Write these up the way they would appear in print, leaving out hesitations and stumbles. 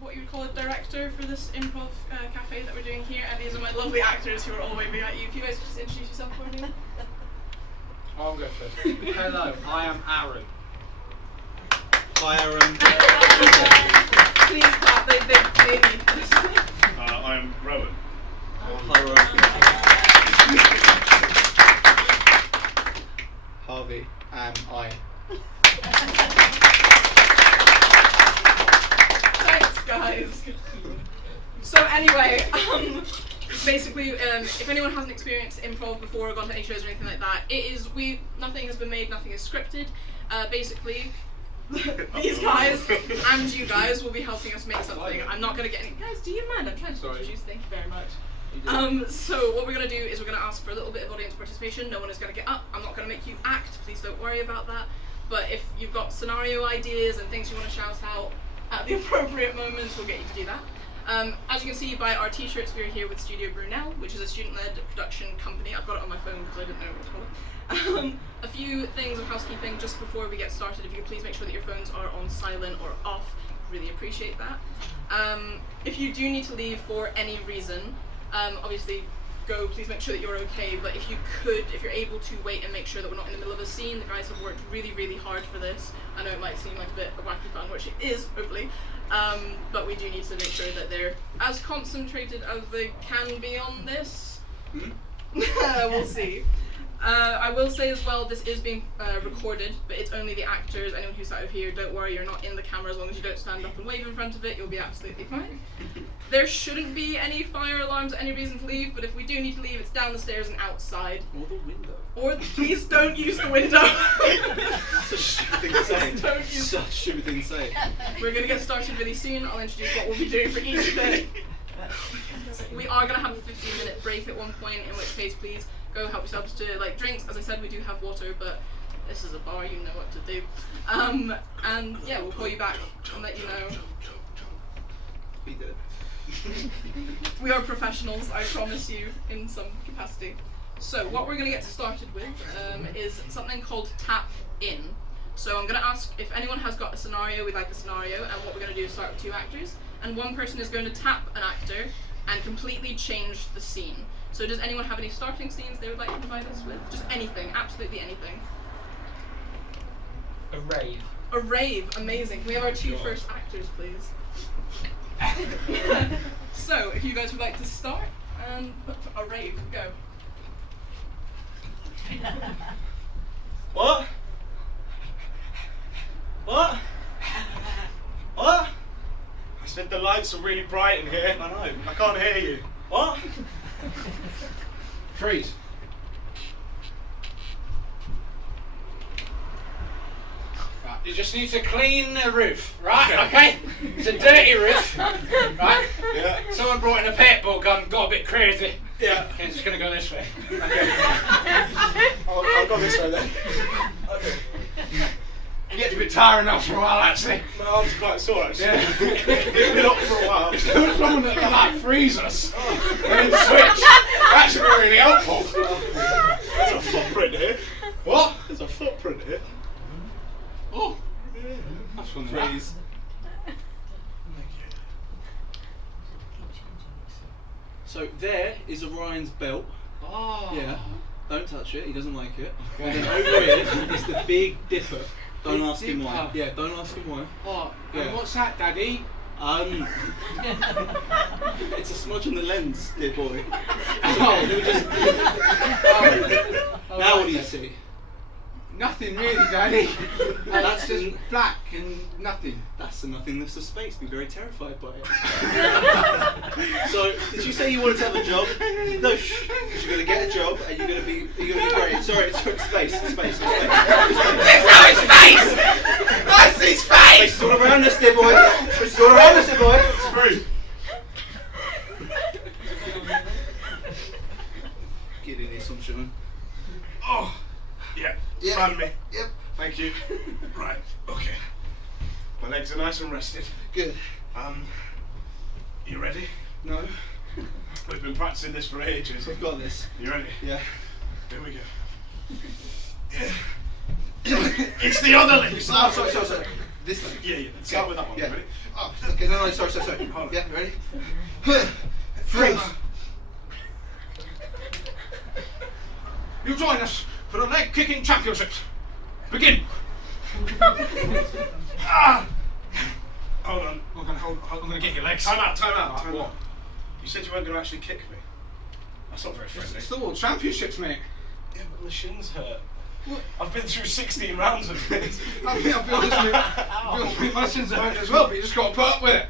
what you would call a director for this improv cafe that we're doing here, and these are my lovely actors who are all waving at you. If you guys could just introduce yourself for me. I'll go first. Hello, I am Aaron. Hi, Aaron. Please clap, they need this. I'm Rowan. Hi, Rowan. Harvey, am I. Thanks, guys. So anyway, basically, if anyone hasn't experienced improv before or gone to any shows or anything like that, nothing has been made, nothing is scripted. Basically, these guys and you guys will be helping us make something. I'm not going to get any... Guys, do you mind? I'm trying to introduce. Thank you very much. So what we're going to do is we're going to ask for a little bit of audience participation. No one is going to get up. I'm not going to make you act. Please don't worry about that. But if you've got scenario ideas and things you want to shout out at the appropriate moments, we'll get you to do that. As you can see by our t-shirts, we're here with Studio Brunel, which is a student-led production company. I've got it on my phone because I didn't know what to call it. A few things of housekeeping just before we get started. If you could please make sure that your phones are on silent or off, really appreciate that. If you do need to leave for any reason, obviously go, please make sure that you're okay, but if you're able to wait and make sure that we're not in the middle of a scene. The guys have worked really, really hard for this. I know it might seem like a bit of wacky fun, which it is, hopefully, but we do need to make sure that they're as concentrated as they can be on this. We'll see. I will say as well, this is being recorded, but it's only the actors. Anyone who's out of here, don't worry, you're not in the camera. As long as you don't stand up and wave in front of it, you'll be absolutely fine. There shouldn't be any fire alarms or any reason to leave, but if we do need to leave, it's down the stairs and outside. Or the window. Or please don't use the window. Such a stupid thing to say. Such a stupid thing to say. We're going to get started really soon. I'll introduce what we'll be doing for each bit. We are going to have a 15-minute break at one point, in which case please go help yourselves to drinks. As I said, we do have water, but this is a bar, you know what to do. And yeah, we'll call you back and let you know. We did it. We are professionals, I promise you, in some capacity. So what we're going to get started with is something called tap in. So I'm going to ask if anyone has got a scenario, we'd like a scenario, and what we're going to do is start with 2 actors, and one person is going to tap an actor and completely change the scene. So does anyone have any starting scenes they would like to provide us with? Just anything, absolutely anything. A rave. A rave, amazing. Can we have our 2 first actors, please? So, if you guys would like to start, and a rave, go. What? What? What? I said the lights are really bright in here. I know. I can't hear you. What? Freeze. Right, you just need to clean the roof, right? Okay? It's a dirty roof, right? Yeah. Someone brought in a paintball gun, got a bit crazy. Yeah. Okay, it's just gonna go this way. Okay. I'll go this way then. Okay. It gets a bit tiring after a while, actually. My arm's quite sore actually. Yeah. It's been up for a while. If there was someone that could freeze us, and then switch, that should be really helpful. There's a footprint here. What? There's a footprint here. Oh, that's fun. Freeze. So there is Orion's belt. Oh. Yeah. Don't touch it, he doesn't like it. And then over here is the Big Dipper. Don't ask him why. Yeah, don't ask him why. What? Yeah. And what's that, Daddy? It's a smudge on the lens, dear boy. Oh. Let me just... Oh, Now what do you see? Nothing really, Daddy. That's just just black and nothing. That's the nothingness of space. Be very terrified by it. So, did you say you wanted to have a job? No, shh. Because you're going to get a job and you're going to be great. Sorry, space. There's no his face! That's his face! It's all around us, dear boy. It's all around us, dear boy. It's through. Get in here, sunshine. Oh. Yeah. Yep. Fan me. Yep. Thank you. Right. Okay. My legs are nice and rested. Good. You ready? No. We've been practicing this for ages. We've got this. You ready? Yeah. Here we go. It's the other leg. Oh, sorry. This way. Yeah. Start with that one. Yeah. Ready? Oh, okay, no, sorry. Hold on. Yeah, ready? Freeze. You join us for the leg kicking championships. Begin. Hold on. I'm gonna get your legs. Time out. What? You said you weren't going to actually kick me. That's not very friendly. It's the World Championships, mate. Yeah, but my shins hurt. I've been through 16 rounds of this. I'll be honest with you. My shins are hurting as well, but you just got to put up with it.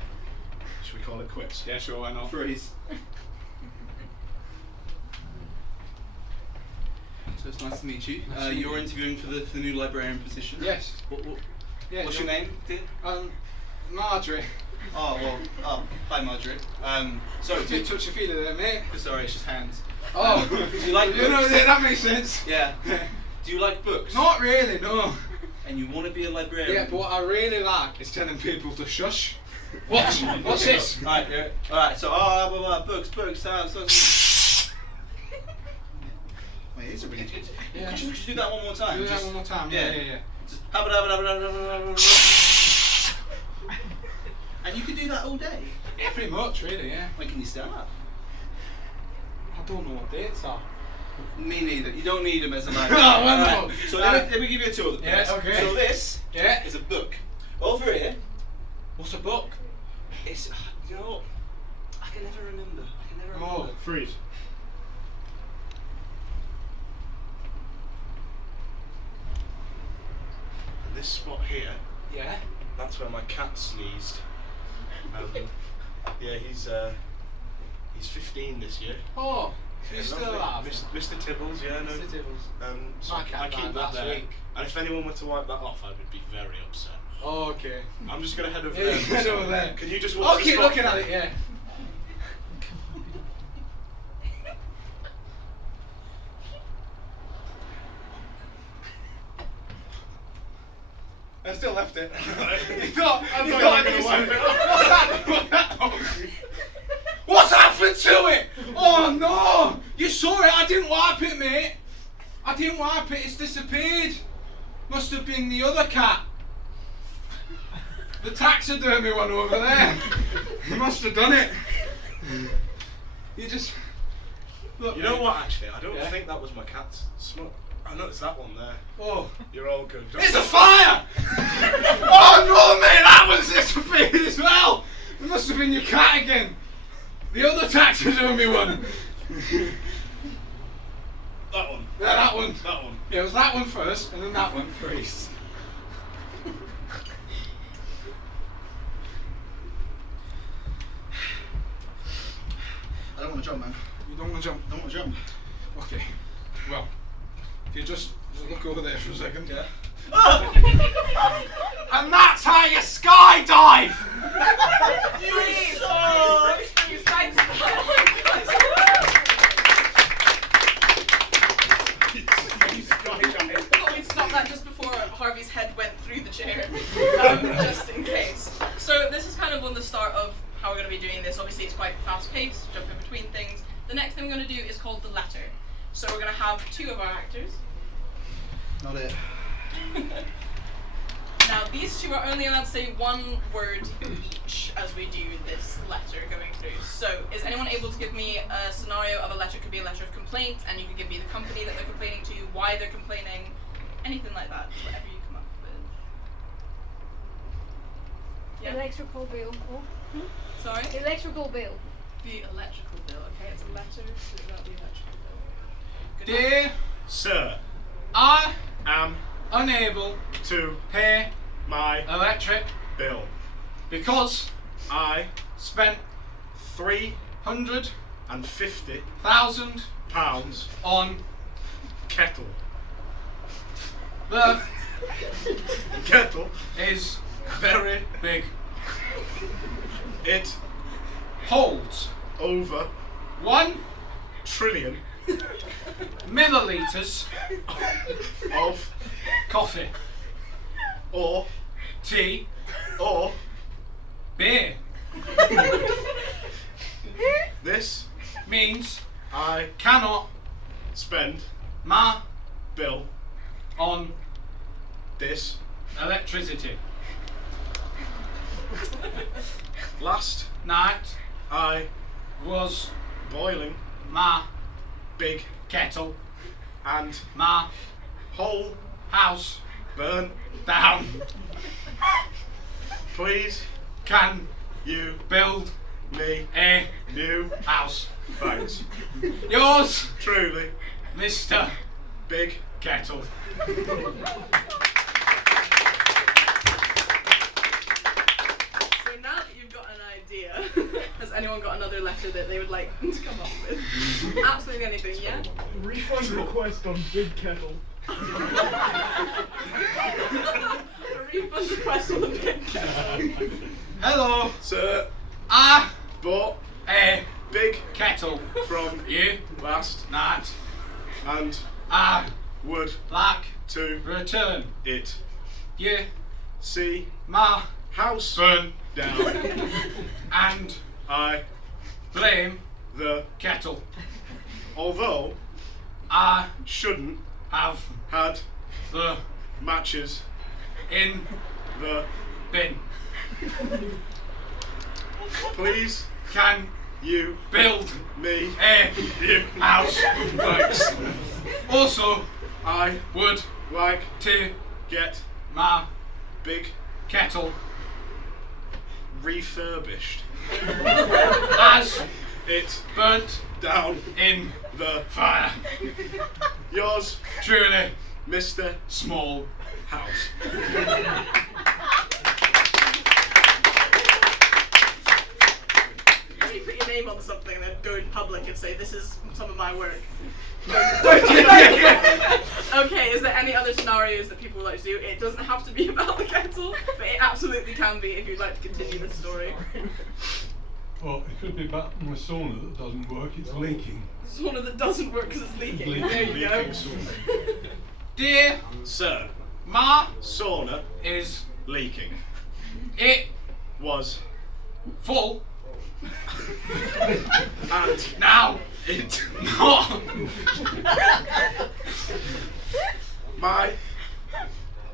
Should we call it quits? Yeah, sure, why not? Freeze. So it's nice to meet you. You're interviewing for the new librarian position. Yes. Yeah, What's your name, dear? Marjorie. Hi Marjorie. Sorry, Did touch your feeler there, mate? sorry, it's just hands. Oh, Do you like you know, books? that makes sense. Yeah. Do you like books? Not really, no. And you want to be a librarian? Yeah, but what I really like is telling people to shush. Watch. What's this? Alright, yeah. Alright, so, books, Wait, these are really good. Yeah. Could you do that one more time? Do that Just- one more time. yeah. Yeah. Just and you could do that all day. Yeah, pretty much, really, yeah. When can you start? I don't know what dates are. Me neither. You don't need them as a Oh, librarian. well, no. Alright, so let me give you a tour of the place. Yeah, okay. So this Yeah. is a book. Over here, What's a book? it's, you know, I can never remember. Oh, Freeze. And this spot here, yeah. that's where my cat sneezed. Yeah, he's 15 this year. Oh, Yeah, he's still lovely. alive. Mr. Tibbles, yeah, no. Mr. Tibbles. So My cat I keep died that last there. week. And if anyone were to wipe that off, I would be very upset. Oh, okay. I'm just gonna head over Yeah, there. head over there. Can you just watch I'll the keep spot? looking at it, yeah. I still left it. I'm not not even gonna wipe it off. What's happened to it? Oh no! You saw it, I didn't wipe it, mate. I didn't wipe it, it's disappeared. Must have been the other cat. The taxidermy one over there. He must have done it. You just... Look, You know what, actually? I don't Yeah. think that was my cat's smell. I noticed that one there. Oh. You're all good. It's a fire! Oh no, mate, that one's disappeared as well! It must have been your cat again. The other taxidermy one. That one. Yeah, that one. That one. Yeah, it was that one first, and then that one first. I don't want to jump, man. You don't want to jump? I don't want to jump. Okay. Well, if you just look over there for a second. Yeah. And that's how you skydive! Please, thanks. Thought we'd stop that just before Harvey's head went through the chair, just in case. So this is kind of on the start of how we're going to be doing this. Obviously it's quite fast paced, jump in between things. The next thing we're going to do is called the letter. So we're going to have two of our actors. Not it. Now these two are only allowed to say one word each as we do this letter going through. So is anyone able to give me a scenario of a letter? It could be a letter of complaint, and you could give me the company that they're complaining to, why they're complaining, anything like that, whatever you come up with. Yeah? Electrical bill. Oh. Sorry? Electrical bill. The electrical bill, okay, it's a letter, so about the electrical bill. Good luck. Dear, Sir, I am unable to pay my electric bill. because I spent £350 £1,000 on kettle. the Kettle is very big. it Holds over 1 trillion milliliters of coffee, or tea, or beer. this Means I cannot spend my bill on this electricity. Last night I was boiling my big kettle, and my whole house burnt. down. Please Can you build me a new house? thanks. Yours, Truly, Mr. big Kettle. So now that you've got an idea, has anyone got another letter that they would like to come up with? Absolutely anything, yeah? Refund request on Big Kettle. A refund request on the pit. Hello, sir. I Bought a big kettle from you last night. and I would like to return it. you See my house burn down. and I blame the kettle. although I shouldn't have had the matches in the bin. please Can you build me a new house? thanks. Also, I would like to get my big kettle refurbished. as It burnt down in the fire. yours Truly, Mr. small House. When you put your name on something and then go in public and say, this is some of my work. Don't do that. Okay, is there any other scenarios that people would like to do? It doesn't have to be about the kettle, but it absolutely can be if you'd like to continue this story. Well, it could be about my sauna that doesn't work, it's leaking. This is one that doesn't work because it's leaking. Leaking. There you go. Leaking sauna. Dear, Sir, my sauna is leaking. it Was full and now? it Not my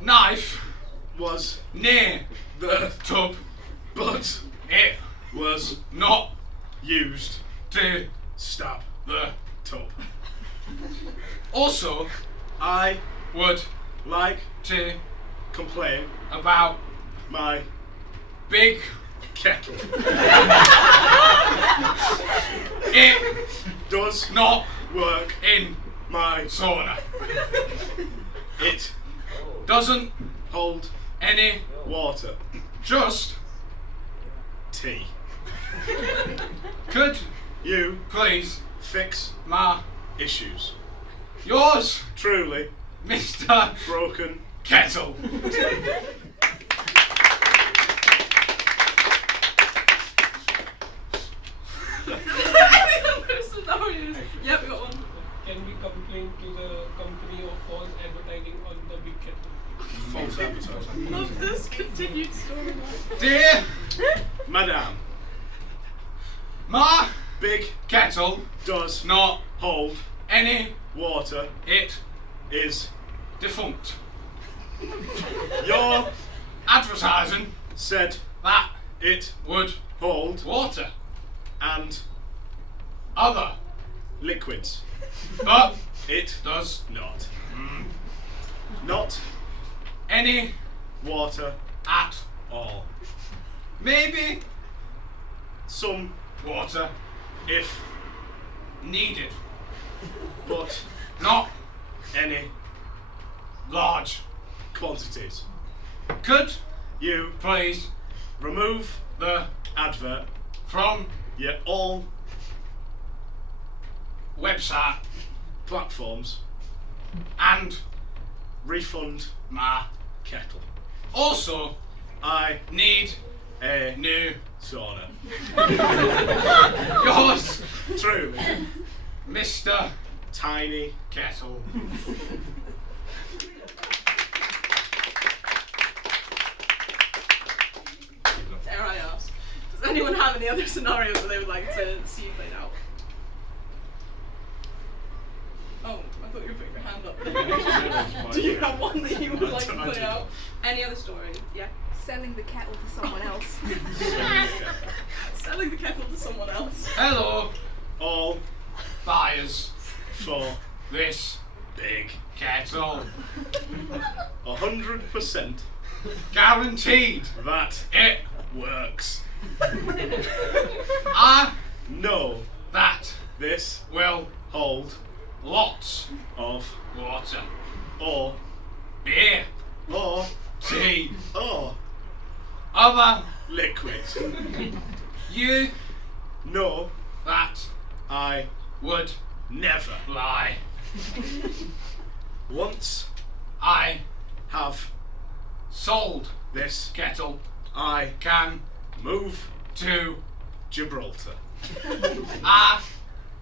knife was near the tub, but it was not used to stab the tub. Also I would like to complain about my big kettle. it Does not work in my sauna. it Doesn't hold any water. just Tea. could You please fix my issues. yours, Truly Mr. broken. Kettle. Any other scenarios? Yep, we got one. Can we complain to the company of false advertising on the Big Kettle? False advertising. Love this continued story. Dear, Madame, my big kettle does not hold any, water. it Is defunct. your Advertising said that it would hold water and other, liquids. but It does not. Not any water at all. maybe Some water if needed, but not any large. quantities. Could You please remove the advert from your all website platforms and refund my kettle. also I need a new sauna. yours, Truly Mr. tiny. Kettle. Dare I ask? Does anyone have any other scenarios that they would like to see played out? Oh, I thought you were putting your hand up. Do you have one that you would like to play out? Any other story? Yeah. Selling the kettle to someone else. Selling the kettle to someone else. Hello, All buyers, for this big. kettle. 100% Guaranteed that it works. I Know that this will hold lots of water, or beer, or tea, or other. liquid. You Know that I would never. lie. Once I have sold this, kettle. I Can move to. Gibraltar. I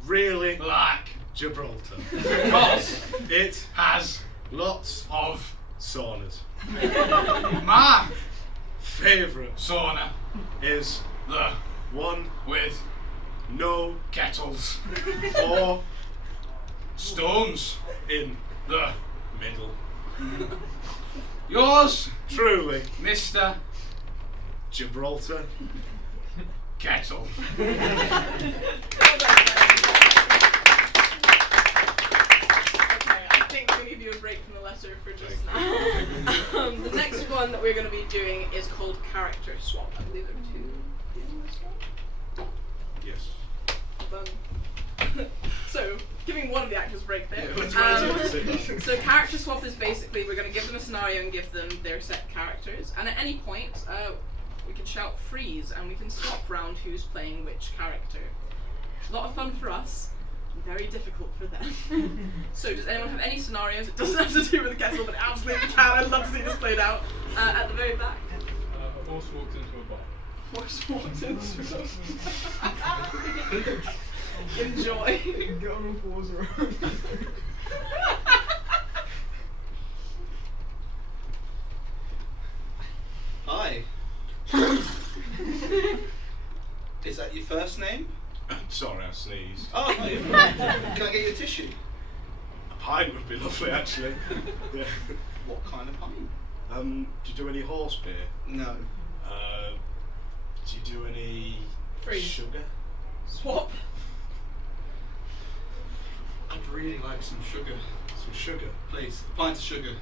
Really like Gibraltar. because It has lots of saunas. my Favourite sauna is the one with no kettles or stones in the middle. yours, Truly Mr. Gibraltar. Kettle. Okay, I think we give you a break from the letter for just now. The next one that we're going to be doing is called character swap. I believe there are two. Yes. Well done. So, giving one of the actors a break there. Yeah, let's sit down. So character swap is basically we're going to give them a scenario and give them their set characters, and at any point we can shout freeze and we can swap round who's playing which character. A lot of fun for us, and very difficult for them. So does anyone have any scenarios? It doesn't have to do with the kettle, but it absolutely can. I'd love to see this played out. At the very back. A horse walked into a bar. Horse walked into Enjoy. Get on the pause around. Hi. Is that your first name? Sorry, I sneezed. Oh, no, you're fine. Can I get you a tissue? A pint would be lovely, actually. Yeah. What kind of pint? Do you do any horse beer? No. Do you do any Freeze. sugar? Swap. I'd really like some sugar. Some sugar? Please, a pint of sugar.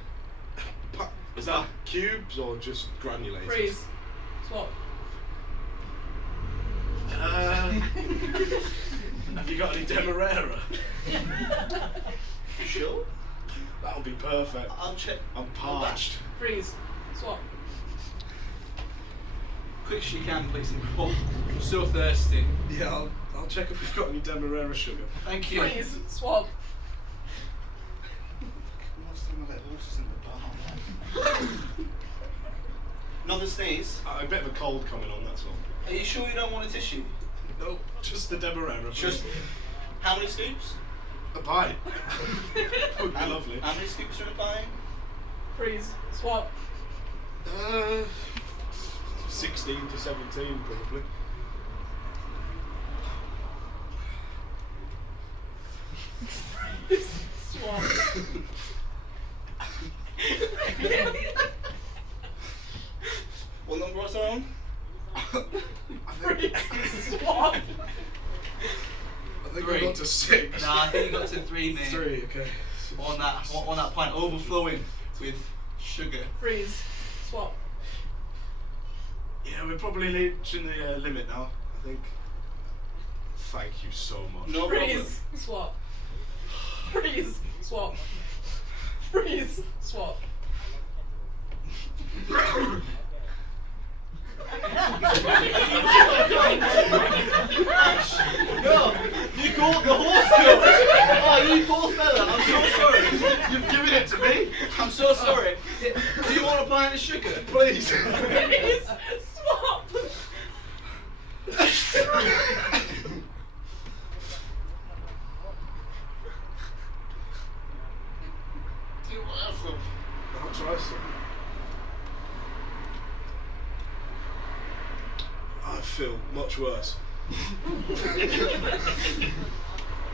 Is that cubes or just granulated? Freeze. Swap. Have you got any Demerara? You sure? That'll be perfect. I'll check. I'm parched. Freeze. Swap. Quick as you can, please. I'm so thirsty. Yeah, I'll check if we've got any Demerara sugar. Thank you. Freeze. Swap. Last time I let horses in the bar. Another sneeze. A bit of a cold coming on, that's all. Are you sure you don't want a tissue? No, just the Demerara. Just how many scoops? a pint. Would be lovely. How many scoops are in a pint? Freeze. Swap. 16 to 17 probably. Swap. What number was it on? Freeze. Swap. I think Three. I got to 6. Nah, I think you got to 3, mate. 3, okay. On that pint, overflowing with sugar. Freeze. Swap. Yeah, we're probably reaching the limit now, I think. Thank you so much. No problem. Freeze. Swap. Freeze. Swap. Freeze. Swap. No, you called the horse girl. Oh, you poor fella. I'm so sorry. You've given it to me. I'm so sorry. Do you want a pint of sugar? Please. Freeze. Swap. You want some? I'll try some. I feel much worse.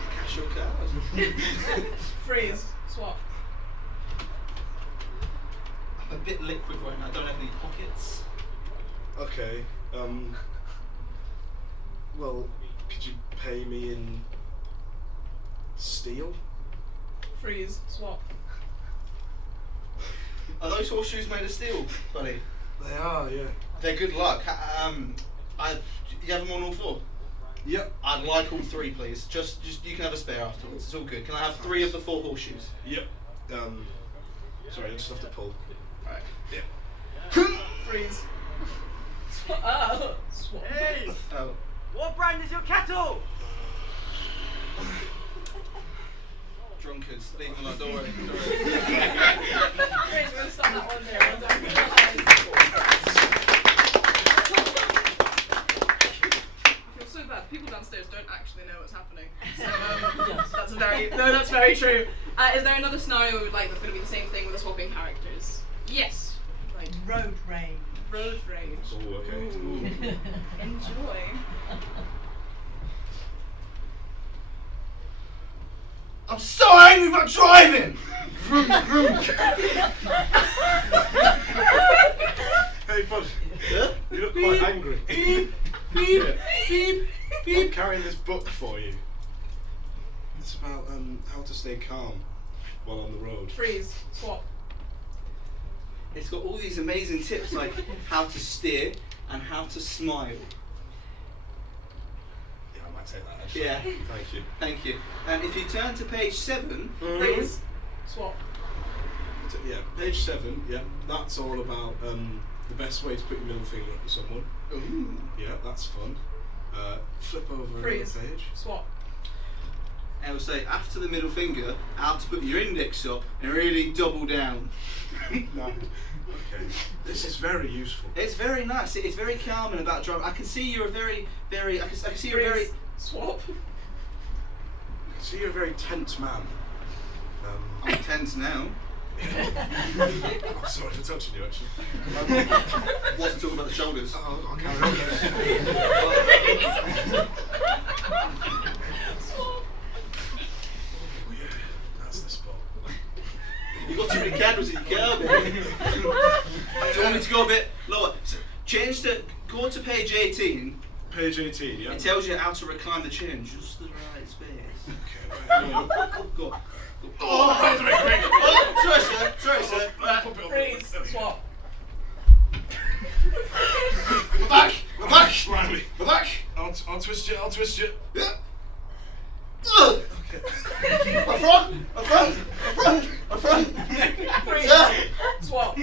Cash your card. Freeze. Swap. I'm a bit liquid right now. I don't have any pockets. Okay. Well, could you pay me in steel? Freeze. Swap. Are those horseshoes made of steel, buddy? They are, yeah. They're good luck. You have them on all four? Yep. I'd like all three, please. Just you can have a spare afterwards. It's all good. Can I have 3 of the 4 horseshoes? Yep. Sorry, I just have to pull. Alright. Yeah. Freeze. Swap. Hey! Oh. What brand is your kettle? Drunkards. Leave them alone. Don't worry. Freeze, we're gonna stop that one there. I feel so bad. People downstairs don't actually know what's happening. So that's very true. Is there another scenario like that's going to be the same thing with the swapping characters? Yes. Like Road rage. road rage. Oh, okay. Ooh. Enjoy. I'm so angry about driving! Vroom, vroom. Hey, bud. Yeah? You look quite angry. Beep, beep, beep, I'm beep. carrying this book for you. It's about how to stay calm while on the road. Freeze. Swap. It's got all these amazing tips like how to steer and how to smile. Yeah, I might take that actually. Yeah. Thank you. Thank you. And if you turn to page 7, Freeze. Swap. Yeah, page 7. Yeah, that's all about the best way to put your middle finger up to someone. Ooh. Yeah, that's fun. Flip over Freeze. another page. Swap. I will say after the middle finger, how to put your index up and really double down. No. Okay. This is very useful. It's very nice. It's very calming about driving. I can see you're a very. I can see you're a very. Swap. I can see you're a very tense man. I'm tense now. I'm sorry for touching you, actually. Wasn't talking about the shoulders. Oh, I'll carry on then. Swap. Oh, yeah, that's the spot. You got too many candles in your car, baby. Do you want me to go a bit lower? So, go to page 18. Page 18, yeah? It tells you how to recline the chair in just the right space. Okay, right. Go on. Oh, that was a bit quick. Oh, sorry, sir. Freeze. Swap. We're back! We're back! Riley, we're back! I'll twist you, I'll twist you. Yeah. Ugh. Okay. A front. Freeze. Sir. Swap.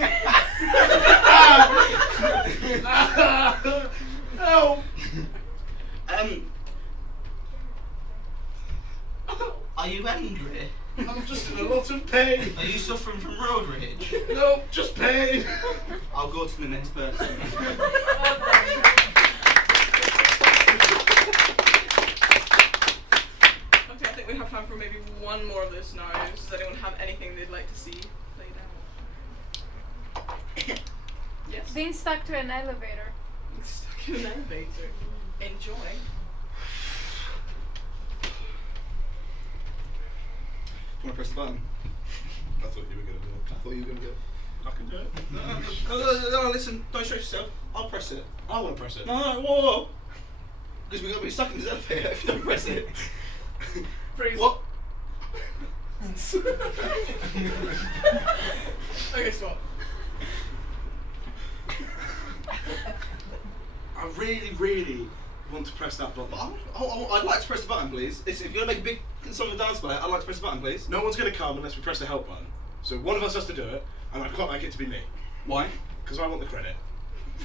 Help. Are you angry? I'm just in a lot of pain. Are you suffering from road rage? No, just pain. I'll go to the next person. Okay, I think we have time for maybe one more of those scenarios. Does anyone have anything they'd like to see played out? Yes? Being stuck to an elevator. Stuck in an elevator. Enjoy. Do you want to press the button? I thought you were going to do it. I thought you were going to do it. I can do it. No, listen, don't stretch yourself. I'll press it. I want to press it. No, whoa. Because we're going to be stuck in this elevator if you don't press it. Freeze. What? Okay, swap. I really want to press that button. I'd like to press the button, please. If you're going to make a big song and dance by it, I'd like to press the button, please. No one's going to come unless we press the help button. So one of us has to do it, and I'd quite like it to be me. Why? Because I want the credit,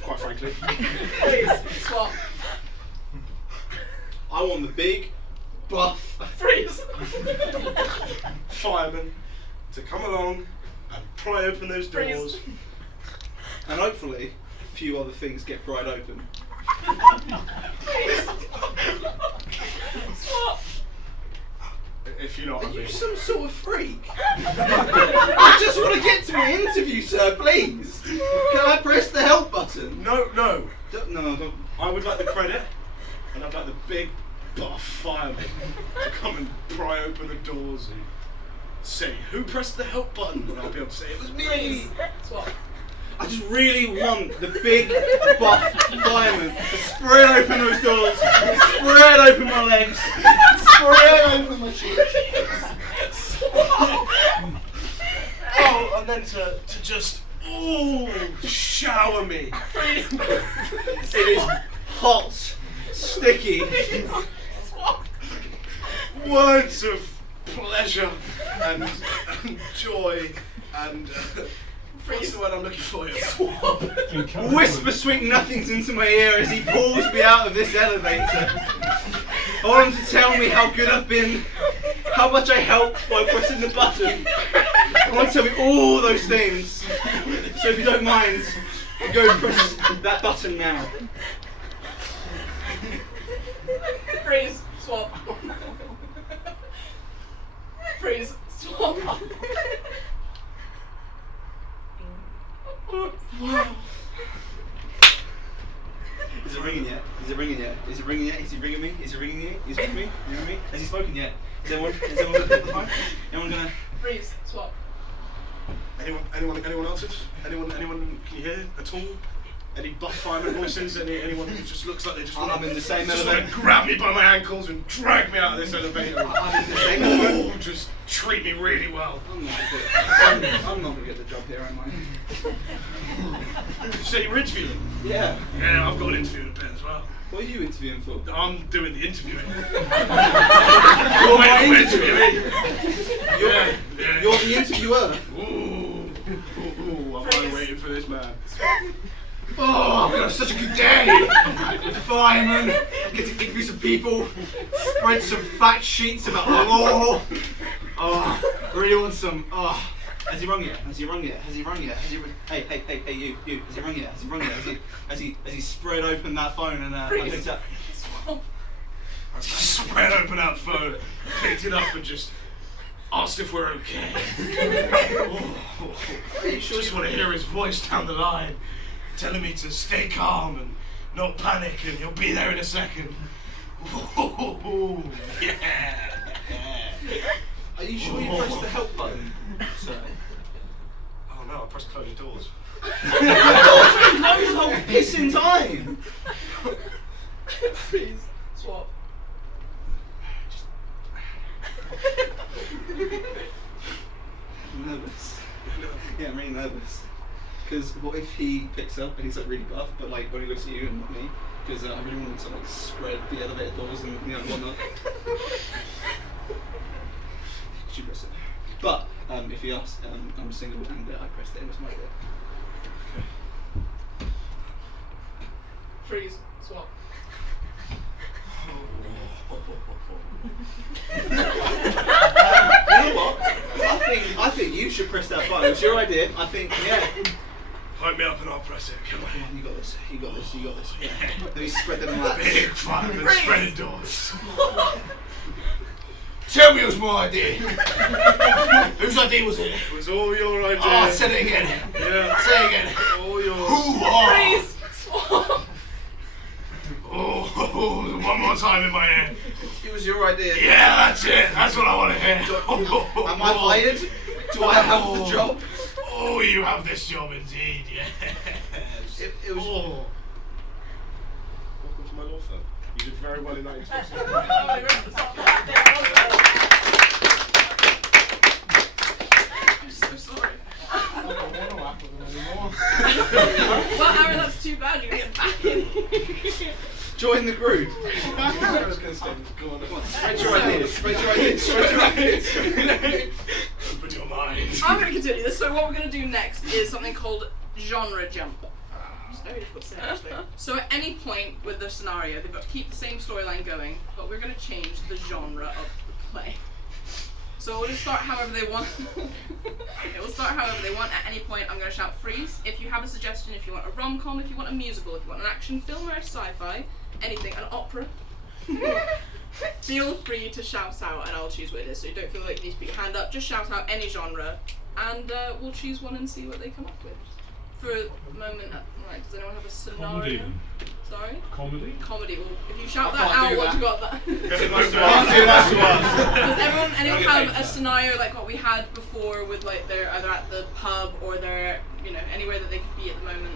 quite frankly. Freeze. Swap. I want the big, buff. Freeze. Fireman to come along and pry open those doors. Freeze. And hopefully, a few other things get pried open. Swap. If you know what Are I mean. you some sort of freak? I just want to get to my interview, sir, please. Can I press the help button? No. No, don't. I would like the credit, and I'd like the big buff fireman to come and pry open the doors and say, who pressed the help button? And I'll be able to say, it was me. Freeze. Swap. I just really want the big buff fireman to spread open those doors, spread open my legs, spread open my cheeks. Oh, and then to just shower me. It is hot, sticky. Words of pleasure and joy and what's the word I'm looking for here? Whisper sweet nothings into my ear as he pulls me out of this elevator. I want him to tell me how good I've been, how much I helped by pressing the button. I want to tell me all those things. So if you don't mind, go press that button now. Freeze, swap. Freeze, swap. Is it ringing yet? Is it ringing yet? Is it ringing yet? Is he ringing me? Is he ringing you? Is he ringing me? Is he ringing me? Has he spoken yet? Is anyone gonna pick the phone? Anyone gonna? Freeze, swap. Anyone else's? Anyone can you hear at all? Any buff fireman voices? Anyone who just looks like they just want I'm in the same to elevator. grab me by my ankles and drag me out of this elevator? I'm in the same elevator. Just treat me really well. I'm not gonna get the job here, am I? Did you say you're interviewing? Yeah. Yeah, I've got an interview in a bit as well. What are you interviewing for? I'm doing the interviewing. You're my interviewer. You're the interviewer. Ooh, I'm waiting for this man. Oh, I'm gonna have such a good day! Fireman, get to interview some people, spread some fact sheets about the law. Oh, I really want some. Oh, has he rung yet? Has he rung yet? Has he rung yet? Has he? Hey, you! Has he rung yet? Has he rung yet? Has he spread open that phone and picked up? I just spread open that phone, picked it up, and just asked if we're okay. Are you sure? Just want to hear his voice down the line, telling me to stay calm and not panic, and he'll be there in a second. Ooh, yeah. Are you sure you pressed the help button, sir? Oh no, I pressed close your doors. Close whole pissing time. Freeze, swap. I'm nervous. Yeah, I'm really nervous. Because what if he picks up and he's like really buff, but like only looks at you and not me? Because I really want him to like spread the elevator doors and whatnot. She pressed it. But if he asks, I'm single and I pressed it, it was my idea. Freeze, swap. You know what? I think you should press that button. It's your idea. I think, yeah. Hype me up and I'll press it. Come on. Come on, you got this. You got this. You got this. Yeah. Let me spread them lats. Big fireman spreading doors. Tell me it was my idea. Whose idea was it? It was all your idea. Oh, say it again. Yeah. Say it again. All yours. Freeze, swap. Oh, one more time in my head. It was your idea. Yeah, that's it. That's what I want to hear. Am I hired? Do I have the job? Oh, you have this job indeed, yes. It was. Oh. Welcome to my law firm. You did very well in that interview. I'm so sorry. I don't want to laugh with them anymore. Well, Aaron, that's too bad. You get back in. Join the group. I was going to say, go on. Spread your ideas. Spread your ideas. Spread your ideas. Open your mind. I'm going to continue this. So what we're going to do next is something called genre jump. It's very difficult to say, actually. So at any point with the scenario, they've got to keep the same storyline going, but we're going to change the genre of the play. So we'll just start however they want. It will start however they want. At any point, I'm going to shout freeze. If you have a suggestion, if you want a rom-com, if you want a musical, if you want an action film or a sci-fi, anything, an opera, feel free to shout out and I'll choose what it is. So you don't feel like you need to put your hand up. Just shout out any genre and we'll choose one and see what they come up with. For a moment, right, does anyone have a scenario? Comedy then. Sorry? Comedy? Comedy. Well, if you shout I that can't out, do once that. you got that. Does anyone Don't have get a scenario like what we had before with like they're either at the pub or they're you know, anywhere that they could be at the moment.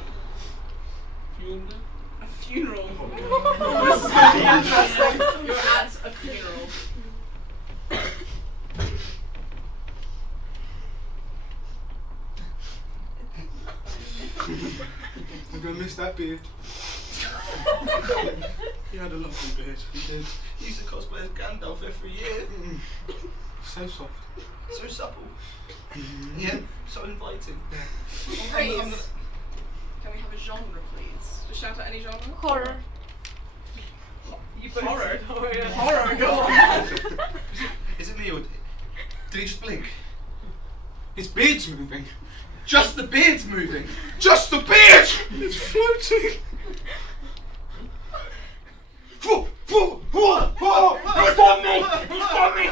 Funeral. A funeral. You're at a funeral. I'm gonna miss that beard. You had a lovely beard. You did. He used to cosplay as Gandalf every year. So soft. So supple. Yeah, so inviting. Please. Can we have a genre, please? Just shout out any genre. Horror. You both horror. Horror. Go on. Is it me or did he just blink? His beard's moving. Just the beard's moving. Just the beard! It's floating. It's on me! It's on me!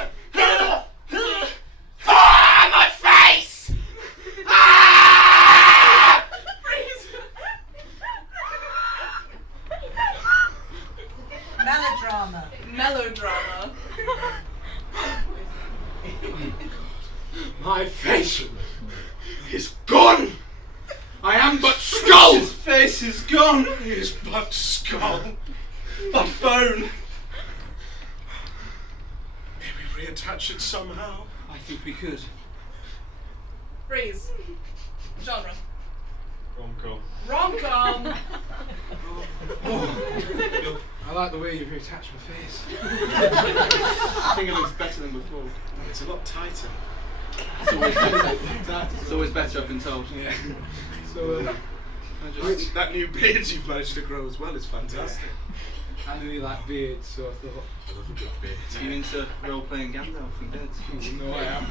Ah, my face! Ah! Melodrama. My face is gone! I am but skull! His face is gone. He is but skull. But bone. Maybe reattach it somehow. I think we could. Freeze. Genre. Rom-com. Rom-com. I like the way you reattach my face. I think it looks better than before. It's a lot tighter. It's always better. It's always better, I've been told. Yeah. So, That new beard you've managed to grow as well is fantastic. I really like beards, so I thought, I love a good beard. Are you into role-playing Gandalf and Dead? no, I am.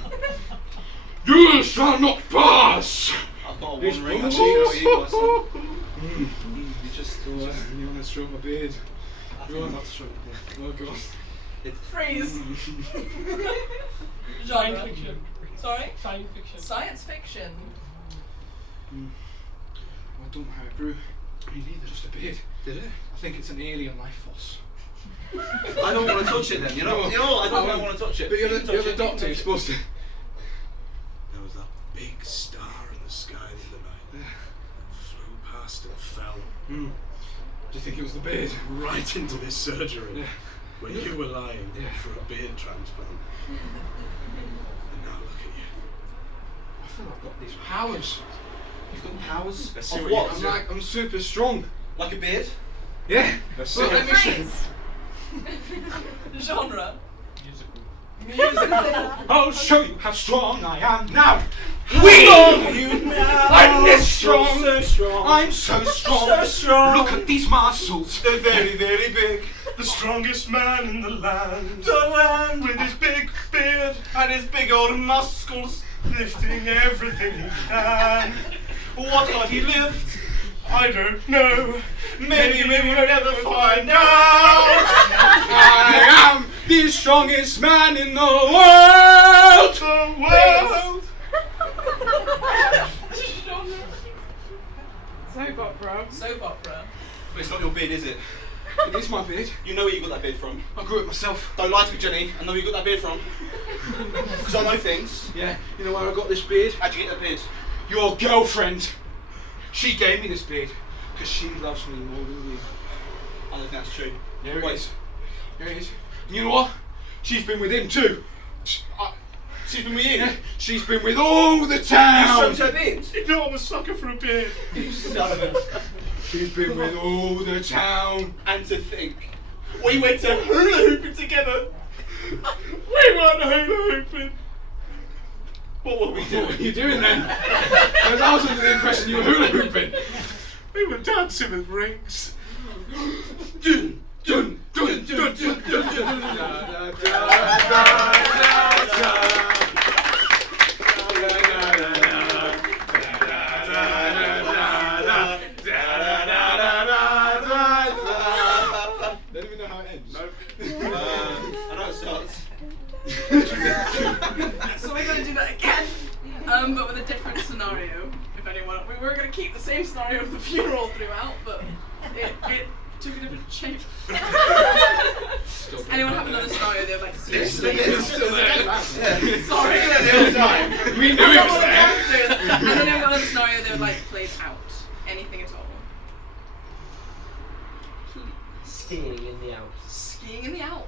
You shall not pass! I've got a This one ring. one- I'll show you what's on. Mm. You just You want to stroke my beard? You want not to stroke the beard. Oh god. Freeze. Science Genre. fiction. Sorry? Science fiction. Science fiction. I don't know how it grew. Me neither, just a beard. Did it? I think it's an alien life force. I don't want to touch it then. You know what? I don't want to touch it. But you're You the, can you're touch the it, you doctor, can you're touch supposed to. There was that big star in the sky the other night. Flew past and fell Do you think it was the beard? right into this surgery Yeah. where you were lying Yeah. for a beard transplant. And now look at you. I feel I've got these powers. You've got powers? Let's see Of what you what? can I'm do. like, I'm super strong. Like a beard? Yeah. Let's Well, see let it. me show. Freeze. Genre. Musical. I'll show you how strong I am now. You now. I'm this strong. So strong. I'm so strong. So strong. Look at these muscles. They're very, very big. The strongest man in the land. The land with his big beard and his big old muscles, lifting everything he can. What can he lift? I don't know. Maybe we will never find out. I am the strongest man in the world. The world. Soap opera. Soap opera. But it's not your beard, is it? It is my beard. You know where you got that beard from. I grew it myself. Don't lie to me, Jenny. I know where you got that beard from. Because I know things. Yeah. You know where I got this beard? How'd you get that beard? Your girlfriend. She gave me this beard because she loves me more than you. I don't think that's true. There it Wait. is. There it is. And you know what? She's been with him too. She's been with you. Yeah. She's been with all the You town. stroked her beard. You know I'm a sucker for a beard. You son of a... She's been with all the town. And to think, we went to hula hooping together. We weren't hula hooping. What were we What were doing? you doing then? Because I was under the impression you were hula hooping. We were dancing with rings. Dun, dun, dun, dun, dun, dun, dun, dun, da, da, da, da, Don't even know how it ends. Nope. I know it starts. So we're going to do that again, but with a different scenario. If anyone, we were going to keep the same scenario of the funeral throughout, but took a different shape. Anyone have another scenario they would like to see? It's still there. Sorry. The whole time. We knew it was there. And then I've got another scenario they would like played out. Anything at all. Skiing in the Alps. Skiing in the Alps.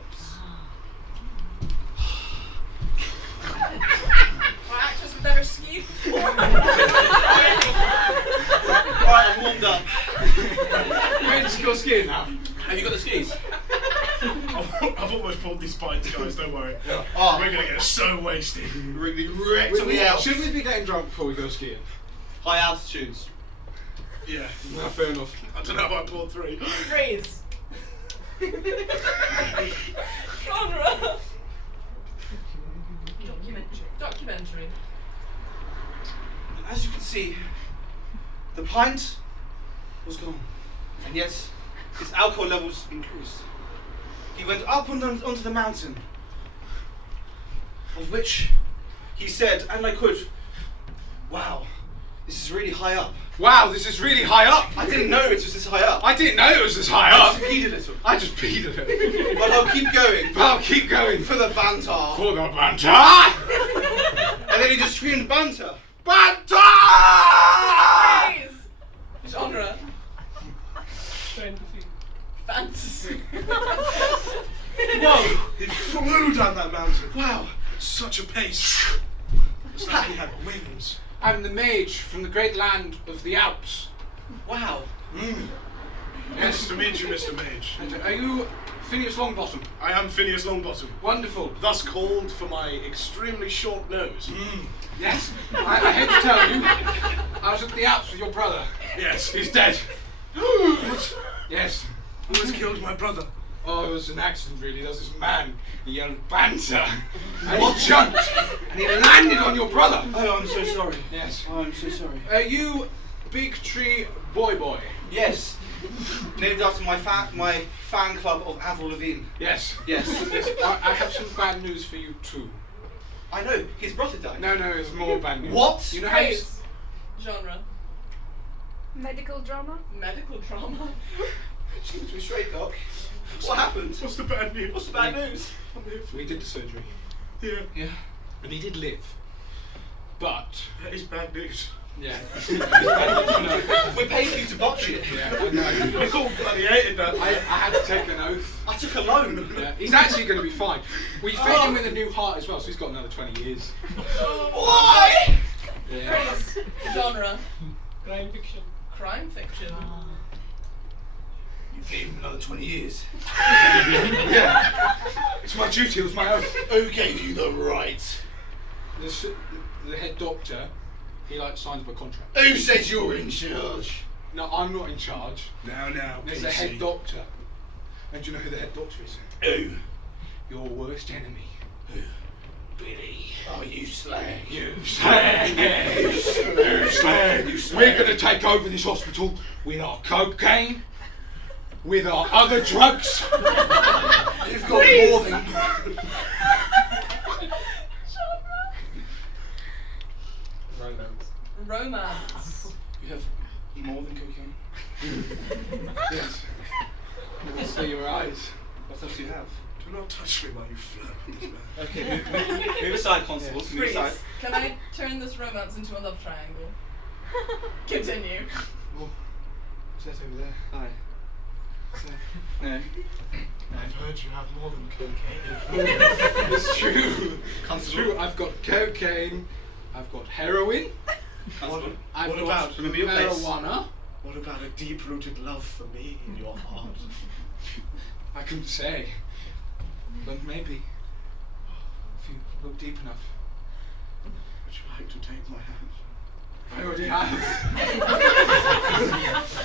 My actors have never skied before. Right, I'm warmed up. Wait, just go skiing now. Have you got the skis? I've almost pulled these pints, guys, don't worry. Oh, We're gonna get so wasted. really wrecked on the Alps. Shouldn't we be getting drunk before we go skiing? High altitudes. Yeah. No, fair enough. I don't know if I pulled 3. Freeze. Genre. Documentary. And as you can see, the pint was gone. And yet, his alcohol levels increased. He went up onto the mountain, of which he said, and I quote, "Wow, this is really high up. Wow, this is really high up. I didn't know it was this high up. I didn't know it was this high I up. just peed a little. I just peed a little. But I'll keep going But I'll keep going. for the banter." For the banter. And then he just screamed banter. Banter! Freeze. Genre. Fantasy. Fantasy. Whoa! He flew down that mountain. Wow, such a pace. It's like he had wings. I'm the mage from the great land of the Alps. Wow. Nice to meet you, Mr. Mage. And are you Phineas Longbottom? I am Phineas Longbottom, Wonderful. thus called for my extremely short nose. Yes. I hate to tell you, I was at the Alps with your brother. Yes. He's dead. What? Yes. Who has killed my brother? Oh, it was an accident, really. There was this man, he yelled banter, and he jumped, and he landed on your brother. Oh, I'm so sorry. Yes. Oh, I'm so sorry. Are you Big Tree Boy? Yes. Named after my fan club of Avril Lavigne. Yes. Yes. Yes. I have some bad news for you too. I know. His brother died. No, it's more bad news. What? You know how you... Freeze. Genre. Medical drama? Medical drama. She was straight dog. What happened? What's the bad news? What's the bad news? We did the surgery. Yeah, Yeah. And he did live. But... that is bad news. Yeah. We paid you to botch it. Yeah, I know. I all bloody hated that. I had to take an oath. I took a loan. Yeah. He's actually going to be fine. We fit him with a new heart as well, so he's got another 20 years. Why? Yeah. Freeze. Genre. Crime fiction. Crime fiction. You gave him another 20 years. Yeah. It's my duty, it was my oath. Who gave you the right? The head doctor, he signs my contract. Who said you're in charge? No, I'm not in charge. Now, There's the head doctor. And do you know who the head doctor is? Who? Your worst enemy. Billy. Oh, you slag. You slag! You slag! We're going to take over this hospital with our cocaine, with our other drugs. You've got more than... Romance. You have more than cocaine? Yes. I see your eyes. What else do you have? Do not touch me while you flirt with this man. Okay, move aside, constables. Move Freeze. aside. Can I turn this romance into a love triangle? Continue. What's that over there? Hi. No. I've heard you have more than cocaine. It's true. It's Constable. true. I've got cocaine. I've got heroin. Constable. I've What got about- remember your place? marijuana. What about a deep-rooted love for me in your heart? I couldn't say, but maybe if you look deep enough. Would you like to take my hand? I already have.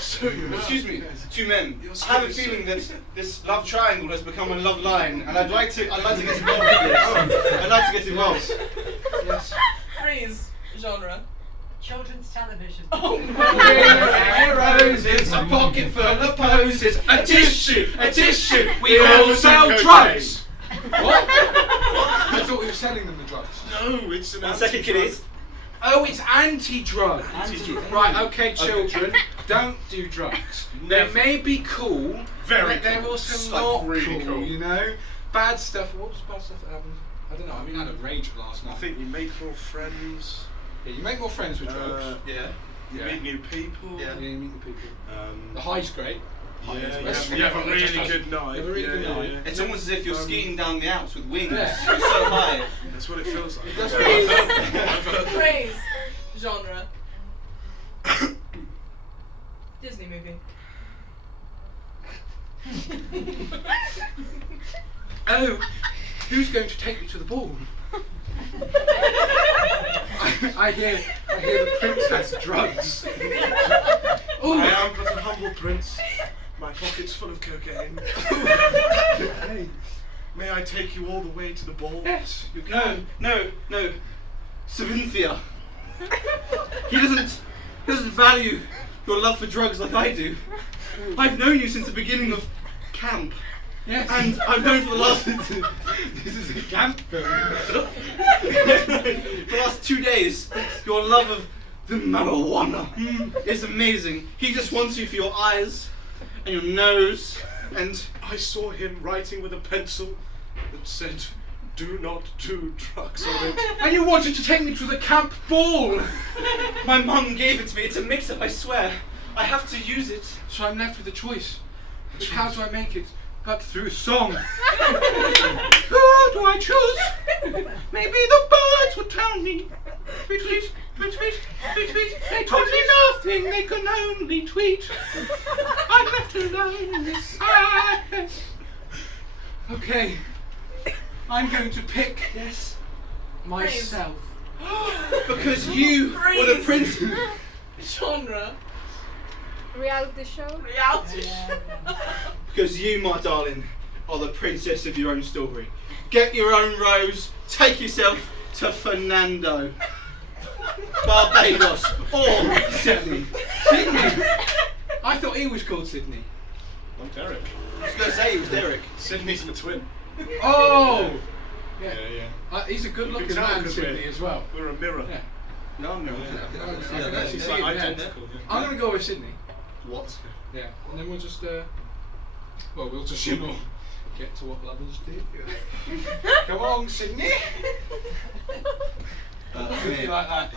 So you Excuse me, two men. You're I have a scary, feeling that this love triangle has become a love line, and I'd like to get involved with this. I'd like to get involved. Yes. Freeze. Genre. Children's television. Oh Roses, a pocket full of poses, a tissue, We all sell drugs. What? I thought we were selling them the drugs. No, it's an One second, kiddies. Oh, it's anti-drug. Anti-drug. Right, okay, children. don't do drugs. They Never. may be cool, Very but they're cool. also It's not like really cool. you know? Bad stuff. What was bad stuff that happened? I don't know. I mean, I had a rage last night. I think you make more friends. Yeah, you make more friends with drugs. Yeah. You Yeah. meet new people. Yeah. You meet the people. The Um, high's great. yeah, Especially you have a when really it's just- good night. You have a really good Yeah, night. yeah. It's almost as if you're skiing down the Alps with wings. Yeah. You're so high. That's what it feels like. does I've heard- Praise. Genre. Disney movie. Oh, who's going to take me to the ball? I hear the prince has drugs. Oh, I am but a humble prince. My pocket's full of cocaine. Hey, may I take you all the way to the ball? yes, you can. No. Savinthia. He doesn't value your love for drugs like I do. I've known you since the beginning of camp. Yes. And I've known for the last This is a camp film. for the last 2 days, your love of the marijuana is amazing. He just wants you for your eyes and your nose and I saw him writing with a pencil that said, "Do not do drugs on it." And you wanted to take me to the camp ball. my mum gave it to me. It's a mix-up, I swear. I have to use it. So I'm left with a choice. Which how do I make it? But through song. Who do I choose? Maybe the birds would tell me. Tweet, tweet, tweet, tweet, tweet, tweet. They told me nothing, they can only tweet. I'm left alone in this silence. Okay. I'm going to pick myself. Because you were the prince. Genre. Reality show? Reality show. Because you, my darling, are the princess of your own story. Get your own rose, take yourself to Fernando, Barbados, or Sydney. Sydney. I thought he was called Sydney. I'm Derek. I was going to say he was Derek. Sydney's my twin. Oh! Yeah, yeah. He's a good You looking can tell man, 'cause Sydney, as well. We're a mirror. Yeah. No, I'm not. I can actually see Like it there. identical. Yeah. I'm going to go with Sydney. What? Yeah. And then we'll just, we'll just, get to what lovers do. Come on, Sydney! Mate, like that.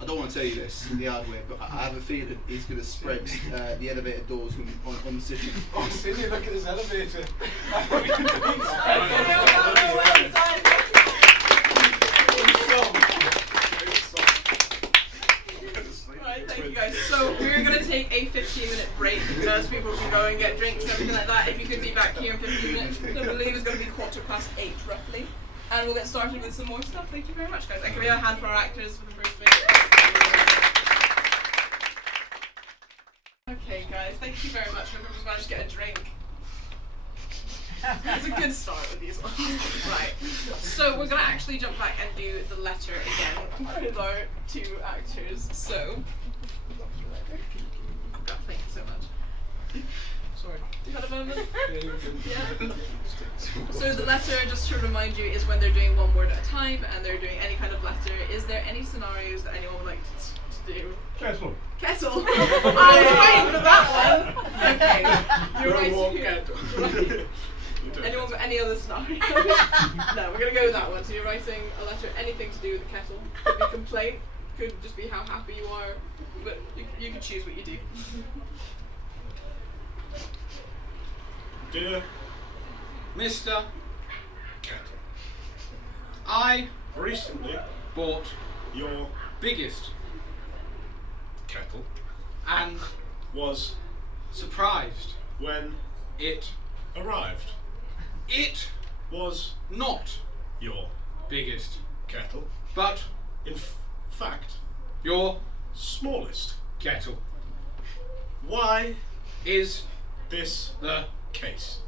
I don't want to tell you this the hard way, but I have a feeling he's going to spread the elevator doors on Sydney. Oh, Sydney, look at this elevator. Right, thank you guys. So we're going to take a 15-minute break so people can go and get drinks and everything like that. If you could be back here in 15 minutes, I believe it's going to be 8:15 roughly. And we'll get started with some more stuff. Thank you very much, guys. And can we have a hand for our actors for the first bit? Okay, guys, thank you very much. Hope everyone's managed to get a drink. It's a good start with these ones. Right. So we're gonna actually jump back and do the letter again with our two actors. So thank you so much. Sorry. You had a moment? Yeah, you were good. Yeah. So the letter, just to remind you, is when they're doing one word at a time and they're doing any kind of letter. Is there any scenarios that anyone would like to do? Kettle. Kettle. I was waiting for that one. Okay. You're right. warm Here. Anyone got any other scenario? No, we're gonna go with that one. So you're writing a letter, anything to do with the kettle. Could be complaint, could just be how happy you are, but you can choose what you do. Dear Mr. Kettle, I recently bought your biggest kettle and was surprised when it arrived. it Was not your biggest, kettle, but in fact, your smallest. kettle Why is this the case?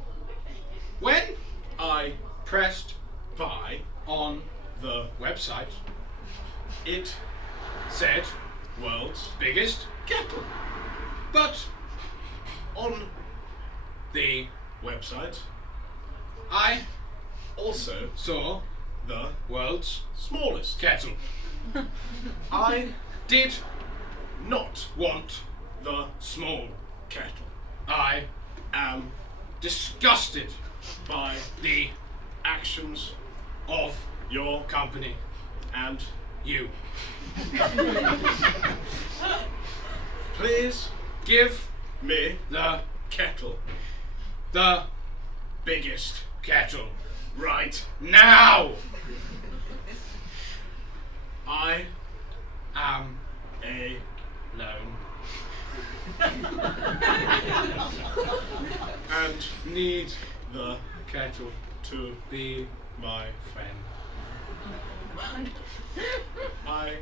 when I pressed buy on the website it said world's biggest, kettle but on the website I also saw the world's smallest. kettle. I Did not want the small kettle. I am disgusted by the actions of your company and you. Please give me the kettle. The biggest kettle right now. I am alone. And need the kettle to be my friend. I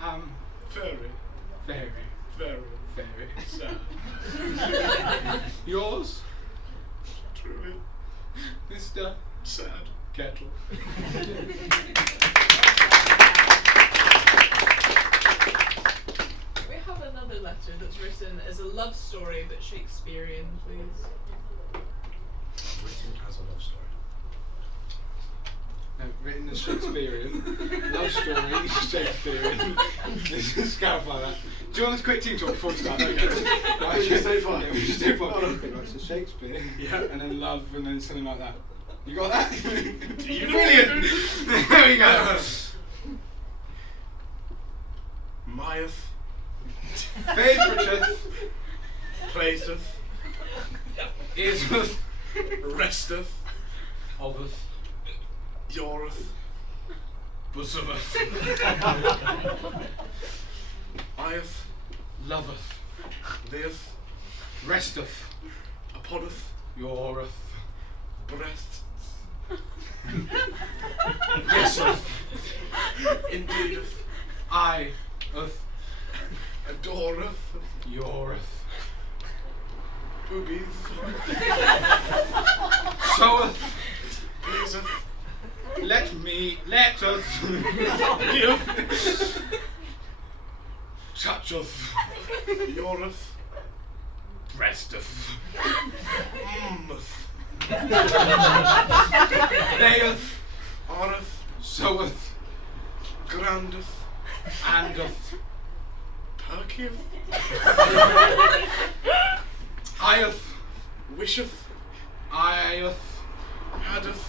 am very, very, very, very sad. Yours, truly, Mr. Sad Kettle. We have another letter that's written as a love story but Shakespearean, please. Written as a love story. No, written as Shakespearean. Love story, Shakespearean. Let's just clarify that. Do you want a quick team talk before we start? Okay. Right, We just say fine. Yeah, we just do fine. Right, so Shakespeare, Yeah. and then love, and then something like that. You got that? You Brilliant! There we go. Myeth, Favoriteth, placeth, iseth, resteth, ofeth, yoreth, bosometh, ieth, loveth, theeth, resteth, uponneth, yoreth, breath, yeseth, indeedeth, ieth, adoreth, yoreth, boobies, soweth, pleaseth, letteth, toucheth, yoreth, breasteth, ummeth, layeth, areth, soweth, grandeth, andeth, perkieth, hieth, wisheth, ieth, haddeth,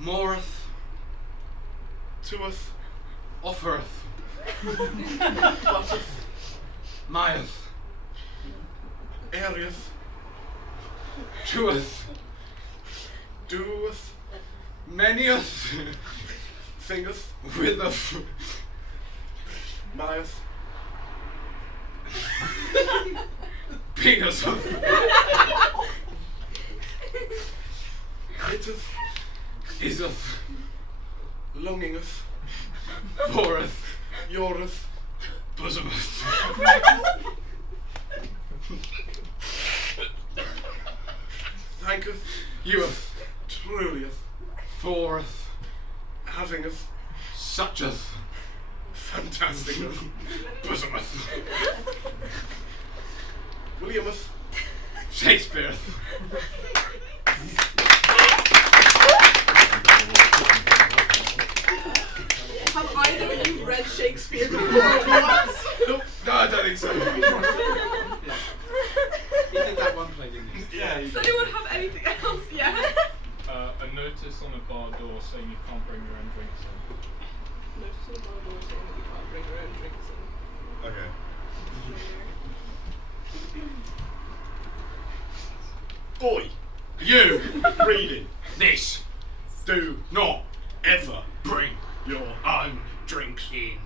moreth, toeth, offereth, butteth, myeth, areeth, trueth, doeth, manyeth, thingeth, witheth, myeth, peniseth, hitteth, iseth, longingeth, foreth, yoreth, bosometh, thanketh, youeth, trulieth, foreth, havingeth, sucheth, fantasticeth, bosometh, Williameth, Shakespeareth, Have either of you read Shakespeare before once? Nope. No, I don't think so. He did that one play, didn't he? Yeah, Does anyone have anything else? Yeah. A notice on a bar door saying you can't bring your own drinks in. Notice on the bar door saying that you can't bring your own drinks in. Okay. Oi, you reading This do not ever bring your own drinks in.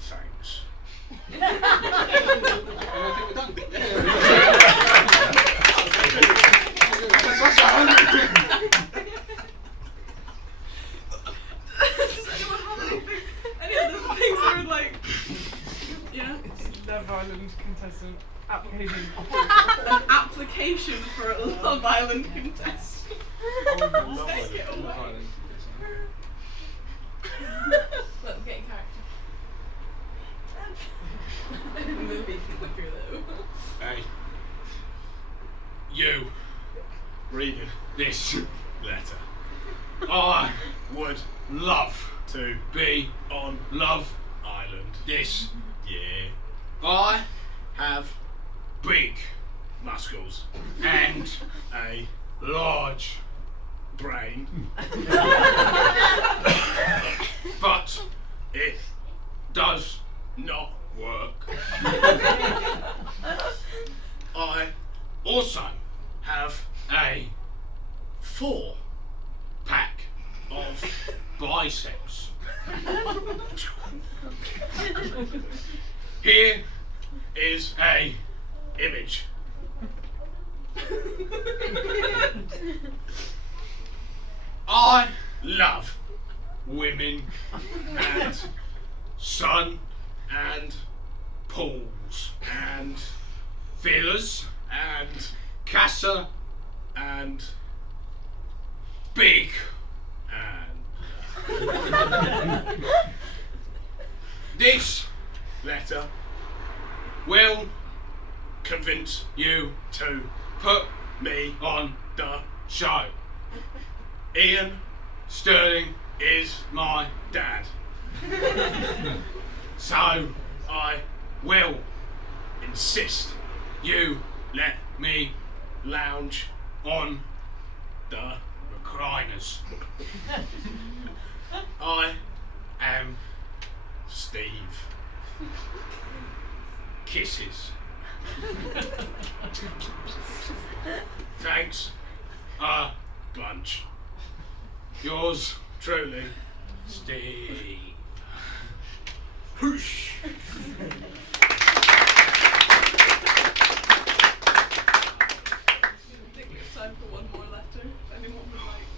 thanks. And I think we're done. Does anyone have anything? Any other things that would like? Yeah. Love Island contestant application. An application for a Love Island contestant. Take it away. Look, I'm getting character. Movie quicker though. Hey, you Reading this letter. I Would love to be on love island. this. Yeah. I have big muscles and a large brain, but it does not work. I also have a 4-pack of biceps. Here is a image. I love women and sun and pools and villas and casa and big and this letter will convince you to put me on the show. Ian Sterling is my dad. So I will insist you let me lounge on the recliners. I am Steve. Kisses. Thanks a bunch. Yours truly, Steve. Whoosh. I think we have time for one more letter. If anyone would like.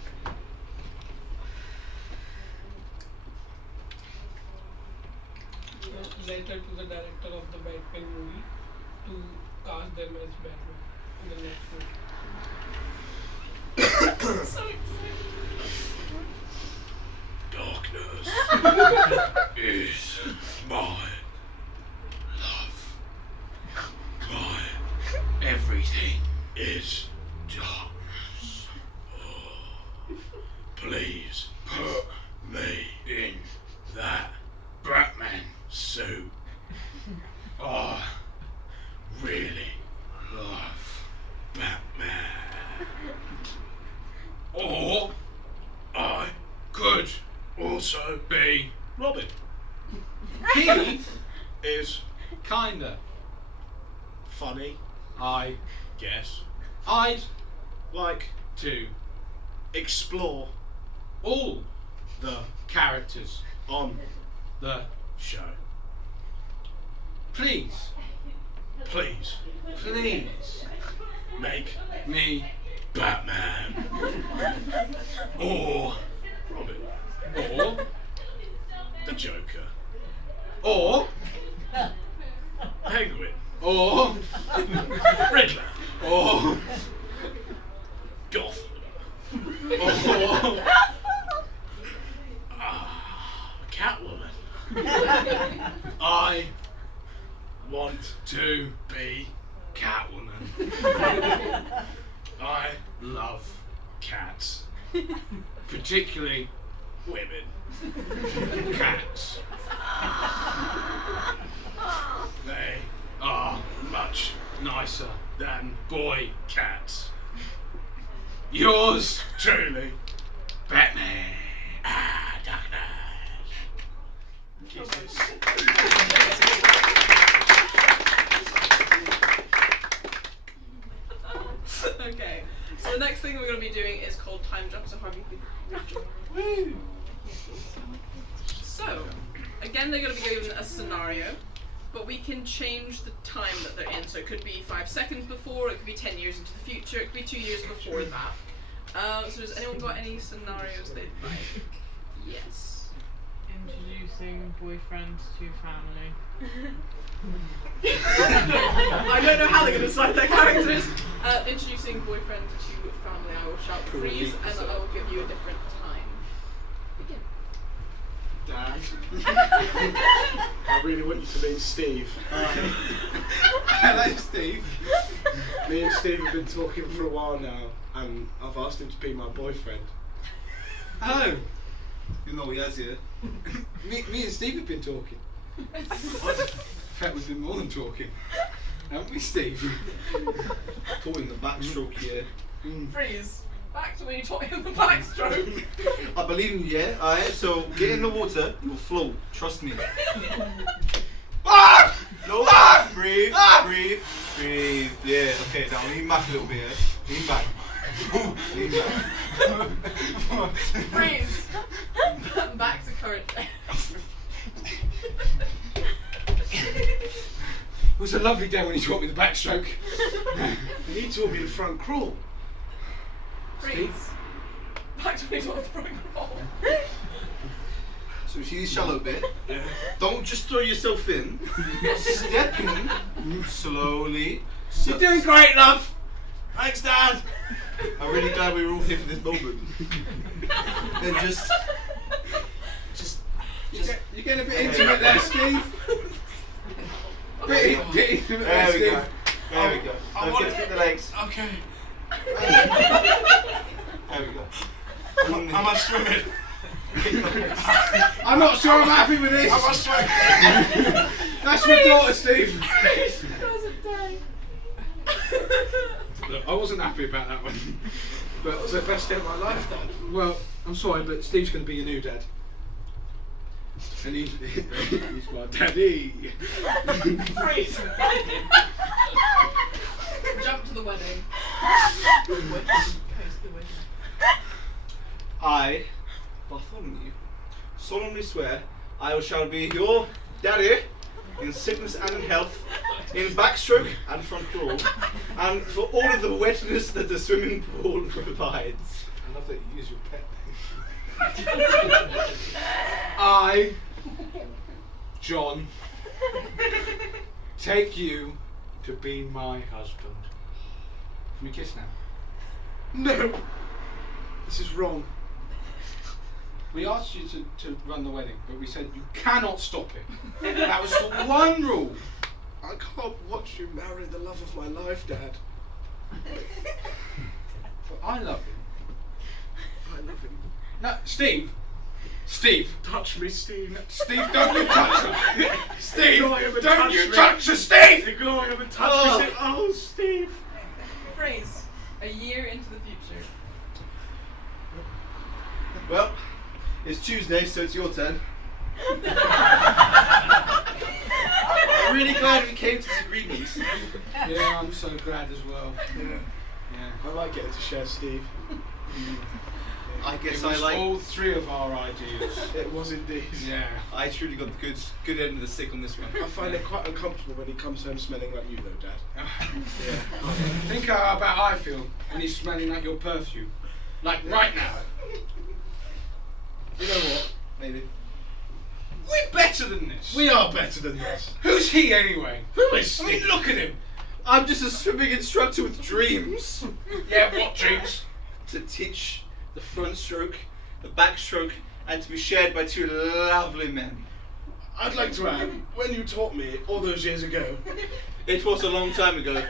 Letter to the director of the Batman movie to cast them as Batman in the next movie. So excited. Darkness is my love. My everything is darkness. Oh, please put me in that Batman suit. I really love Batman. Or I could also be Robin. He is kinda funny, I guess. I'd like to explore all the characters on the show. Please, please, please make me Batman or Robin or the Joker or Penguin or Riddler or Gotham or Catwoman. I want to be Catwoman. I love cats, particularly women. Cats. They are much nicer than boy cats. Yours truly, Batman. Darkness. Kisses. Okay, so the next thing we're going to be doing is called time jump. So Harvey, please. So, again, they're going to be given a scenario, but we can change the time that they're in. So it could be 5 seconds before, it could be 10 years into the future, it could be 2 years before that. So has anyone got any scenarios they'd like? Yes. Introducing boyfriends to family. I don't know how they're going to decide their characters. Introducing boyfriend to family, I will shout freeze, and I will give you a different time. Begin. Dad. I really want you to meet Steve. Hello, Steve. Me and Steve have been talking for a while now, and I've asked him to be my boyfriend. Oh, you know he has here. me and Steve have been talking. In fact, we've been more than talking. Haven't we, Steve? Taught him the backstroke here. Freeze. Back to when you taught him the backstroke. I believe in you, yeah? Alright, so get in the water, you'll float. Trust me. Ah! No, Ah! breathe, Ah! breathe, breathe. Yeah, okay, now lean back a little bit, yeah? Lean back. Lean back. Freeze. Back to current day. It was a lovely day when he taught me the backstroke. And he taught me the front crawl. Freeze. Back to when you taught him the front crawl. So see this shallow bit? Yeah. Don't just throw yourself in. Step in slowly. You're doing great, love. Thanks, Dad. I'm really glad we were all here for this moment. And just. You're getting a bit intimate there, Steve. Bit intimate there, There we Steve. go. There we go. I Don't want forget to get the legs. Okay. There we go. Am I swimming? I'm not sure I'm happy with this. Am I swimming? That's my daughter, Steve. Doesn't die. Look, I wasn't happy about that one. But That was the best day of my life, Dad. well, I'm sorry, but Steve's going to be your new dad. And he's my daddy. Freeze. Jump to the wedding. I, Bartholomew, solemnly swear I shall be your daddy in sickness and in health, in backstroke and front crawl, and for all of the wetness that the swimming pool provides. I love that you use your pet name. I, John, take you to be my husband. Can we kiss now? No. This is wrong. We asked you to run the wedding, but we said you cannot stop it. That was the one rule. I can't watch you marry the love of my life, Dad. But I love him. I love him. No, Steve. Steve. Touch me, Steve. Steve, don't you touch her. Steve, Ignore him and don't touch you me. touch her, Steve. Ignore him and touch me. Oh, Steve. Freeze. A year into the future. Well, it's Tuesday, so it's your turn. I'm really glad we came to this agreement. Yeah, I'm so glad as well. Yeah. Yeah. I like getting to share Steve. I guess It I was like. all three of our ideas. It was indeed. Yeah. I truly got the good end of the stick on this one. I find it quite uncomfortable when he comes home smelling like you, though, Dad. Think how about I feel when he's smelling like your perfume. Like right now. You know what? Maybe. We're better than this. We are better than this. Who's he anyway? Who is I mean, Steve? look at him. I'm just a swimming instructor with dreams. Yeah, what dreams? To teach the front stroke, the back stroke, and to be shared by two lovely men. I'd like to add, when you taught me all those years ago, It was a long time ago.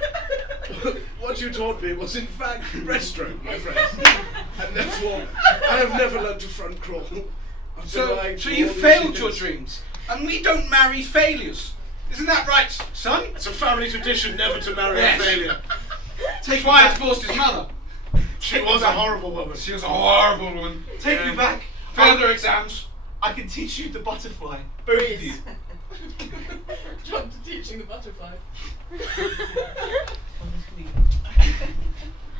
what you taught me was in fact breaststroke, my friends. And therefore, I have never learned to front crawl. I've been So lying for you all these failed your years. dreams. And we don't marry failures. Isn't that right, son? It's a family tradition never to marry Yes. a failure. Take why I divorced his mother. She was a horrible woman. She was a horrible woman. Take me back. Failed her exams. I can teach you the butterfly. Both of you. Jump to teaching the butterfly.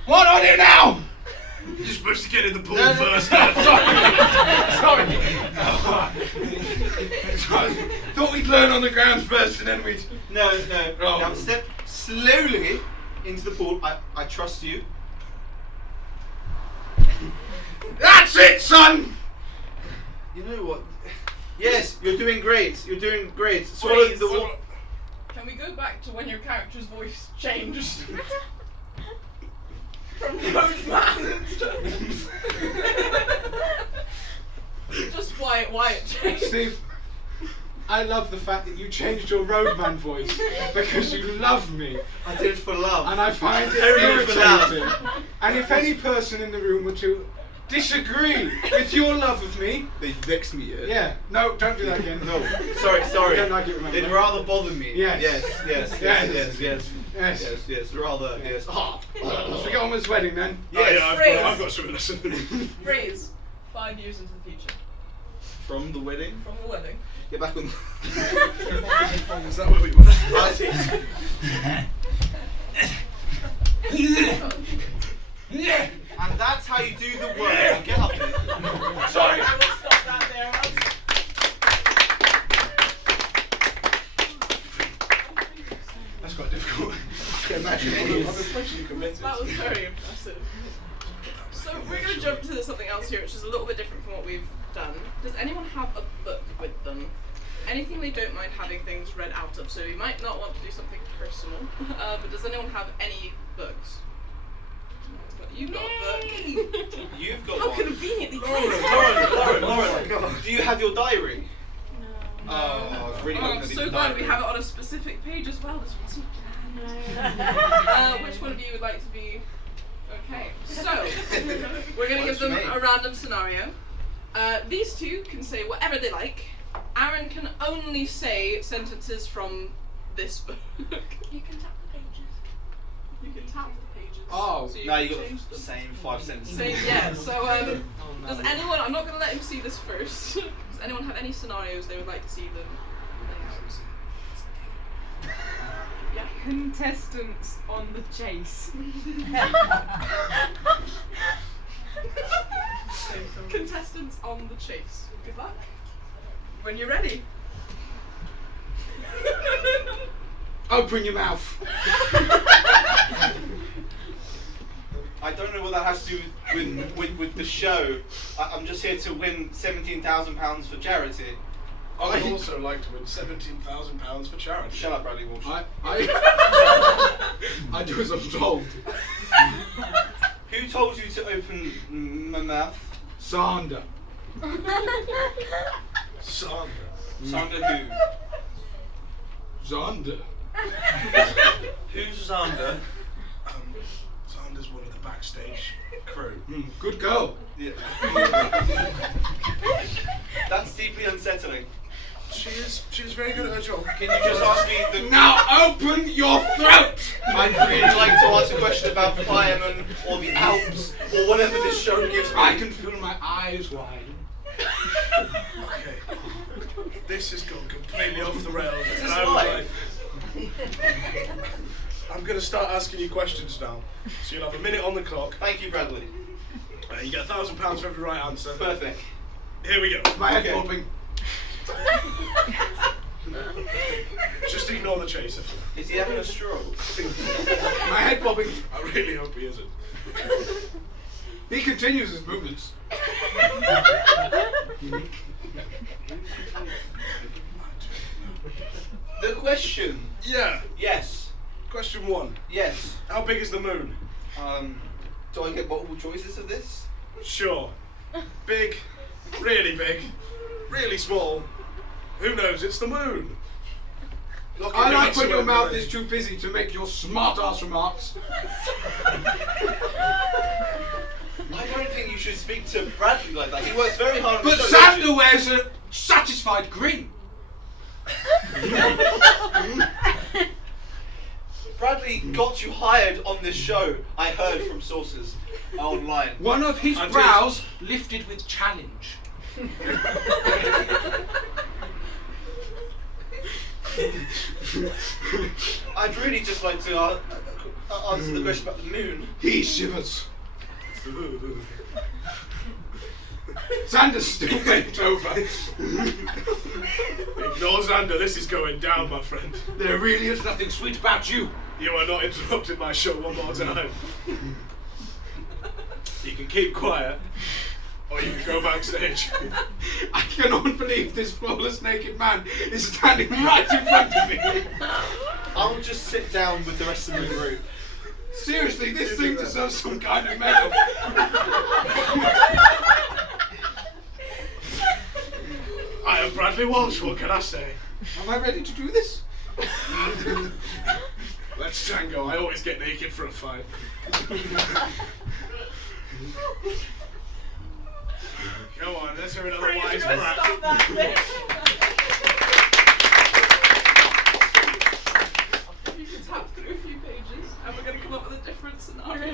What do I do now? You're supposed to get in the pool No, no. first. Sorry. Thought we'd learn on the ground first and then we'd... No. Oh. Now step slowly into the pool. I trust you. That's it, son! You know what? Yes, you're doing great. You're doing great. Swallow Please. the water. Can we go back to when your character's voice changed? From roadman to just Wyatt changed. Steve, I love the fact that you changed your roadman voice because you love me. I did it for love. And I find it Very good for love. irritating. And if any person in the room were to disagree with your love of me. They vexed me, yeah? Yeah. No, don't do that again. No, sorry. I don't like it, remember? It rather bothered me. Yes. Yes. Rather, yes. Ah. Let's get on with this wedding then. Yes. I've got something to say. Phrase 5 years into the future. From the wedding. From the wedding. Get back on. Is that where we were? And that's how you do the work. Get up here. Sorry, I will stop that there. That's quite difficult. I can imagine I'm especially committed. That was very impressive. So we're going to jump to something else here, which is a little bit different from what we've done. Does anyone have a book with them? Anything they don't mind having things read out of? So you might not want to do something personal, but does anyone have any books? You've got a book. You've got How one. conveniently Lauren, do you have your diary? No. Oh, I was really Oh, hoping I'm that you so did glad diary. we have it on a specific page as well. This wasn't planned. Which one of you would like to be? Okay, so we're going to give them a random scenario. These two can say whatever they like. Aaron can only say sentences from this book. You can tap the pages. You can tap the pages. Oh, so Now can you got change the them. same 5 sentences. Same, yeah. So does anyone? I'm not going to let him see this first. Does anyone have any scenarios they would like to see them? Yeah. Contestants on the chase. Contestants on the chase. Good luck. When you're ready. open your mouth. I don't know what that has to do with the show. I'm just here to win £17,000 for charity. I would also like to win £17,000 for charity. Shut up, Bradley Walsh. I do as I'm told. Who told you to open my mouth? Sander. Sandra. Sander who? Zander. Who's Sander? Sandra's one of the backstage crew. Good girl. Yeah. That's deeply unsettling. She is very good at her job. Can you just ask me the... Now open your throat! I'd really like to ask a question about firemen or the Alps or whatever this show gives me. I can feel my eyes wide. Okay. This has gone completely off the rails. Is and this I would live? I'm going to start asking you questions now. So you'll have a minute on the clock. Thank you, Bradley. You get £1,000 for every right answer. Perfect. Here we go. My head Okay. popping. Just ignore the chaser. Is he having a stroke? My head popping. I really hope he isn't. He continues his movements. The question. Yeah. Yes. Question 1. Yes. How big is the moon? Do I get multiple choices of this? Sure. Big, really small. Who knows? It's the moon. Look, I like when it your mouth away. is too busy to make your smart-ass remarks. I don't think you should speak to Bradley like that. He works very hard on But the show. Sander wears a satisfied grin. Bradley got you hired on this show, I heard from sources online. One of his I did. brows lifted with challenge. I'd really just like to answer the question about the moon. He shivers. Sander's still bent over. Ignore Xander, this is going down, my friend. There really is nothing sweet about you. You are not interrupting my show one more time. You can keep quiet, or you can go backstage. I cannot believe this flawless naked man is standing right in front of me. I'll just sit down with the rest of the group. Seriously, this thing deserves some kind of medal. I am Bradley Walsh, what can I say? Am I ready to do this? Let's tango, I always get naked for a fight. Come on, let's hear another Fraser, wise stop crap. that bit. You can tap through a few pages, and we're going to come up with a different scenario.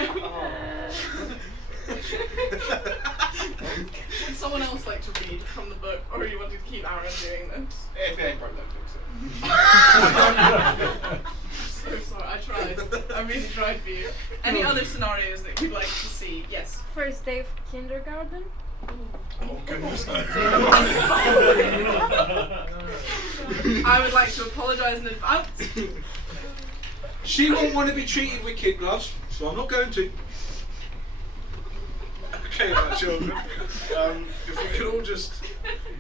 Would someone else like to read from the book, or you wanted to keep Aaron doing this? If it ain't broke, don't fix So sorry, I tried. I really tried for you. Any other scenarios that you'd like to see? Yes. First day of kindergarten. Oh, goodness. I would like to apologise in advance. She won't want to be treated with kid gloves, so I'm not going to. Okay, my children. If we could all just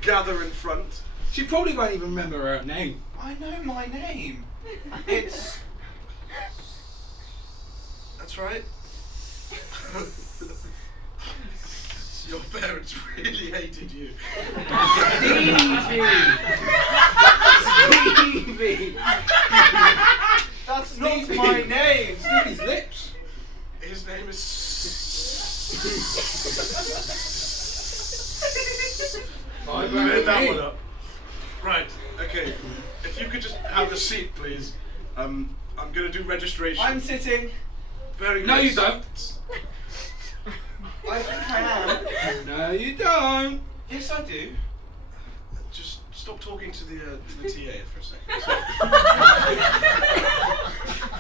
gather in front. She probably won't even remember her name. I know my name. It's. That's right. Your parents really hated you. Stevie! That's not my name! Stevie's lips. His name is. I've Made that one up. Right, okay. If you could just have a seat, please. I'm gonna do registration. I'm sitting. Very good. No, you don't. I think I am. No, you don't. Yes, I do. Just stop talking to the TA for a second.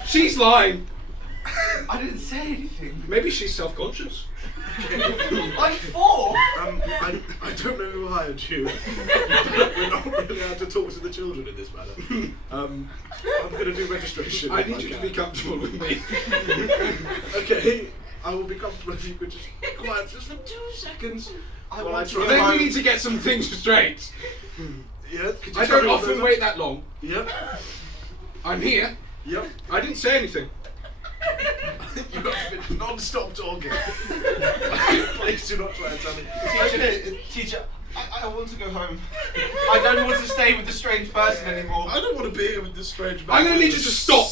She's lying. I didn't say anything. Maybe she's self-conscious. I'm 4. I don't know who hired you. We're not really allowed to talk to the children in this matter. I'm going to do registration. I if need you to can. be comfortable with me. Okay, I will be comfortable if you could just be quiet just for 2 seconds while I try. Then we need to get some things straight. Yeah, could you I tell don't me what often those are? wait that long. Yep, I'm here. yep. I didn't say anything. You have been non-stop talking. Please do not try and tell me. Teacher, I want to go home. I don't want to stay with the strange person anymore. I don't want to be here with this strange man. I'm going to need you to stop.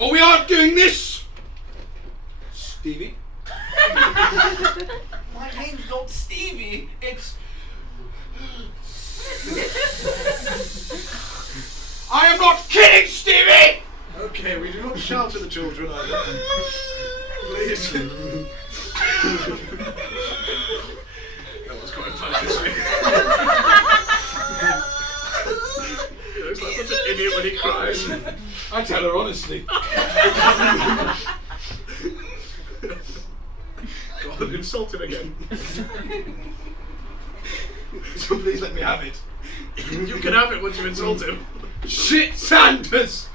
Or we aren't doing this. Stevie. My name's not Stevie. It's. I am not kidding, Stevie. Okay, we do not shout at the children either. Please. That was quite funny, actually. He looks like such an idiot when he cries. I tell her honestly. God, insulted again. So please let me have it. You can have it once you insult him. Shit, Sanders.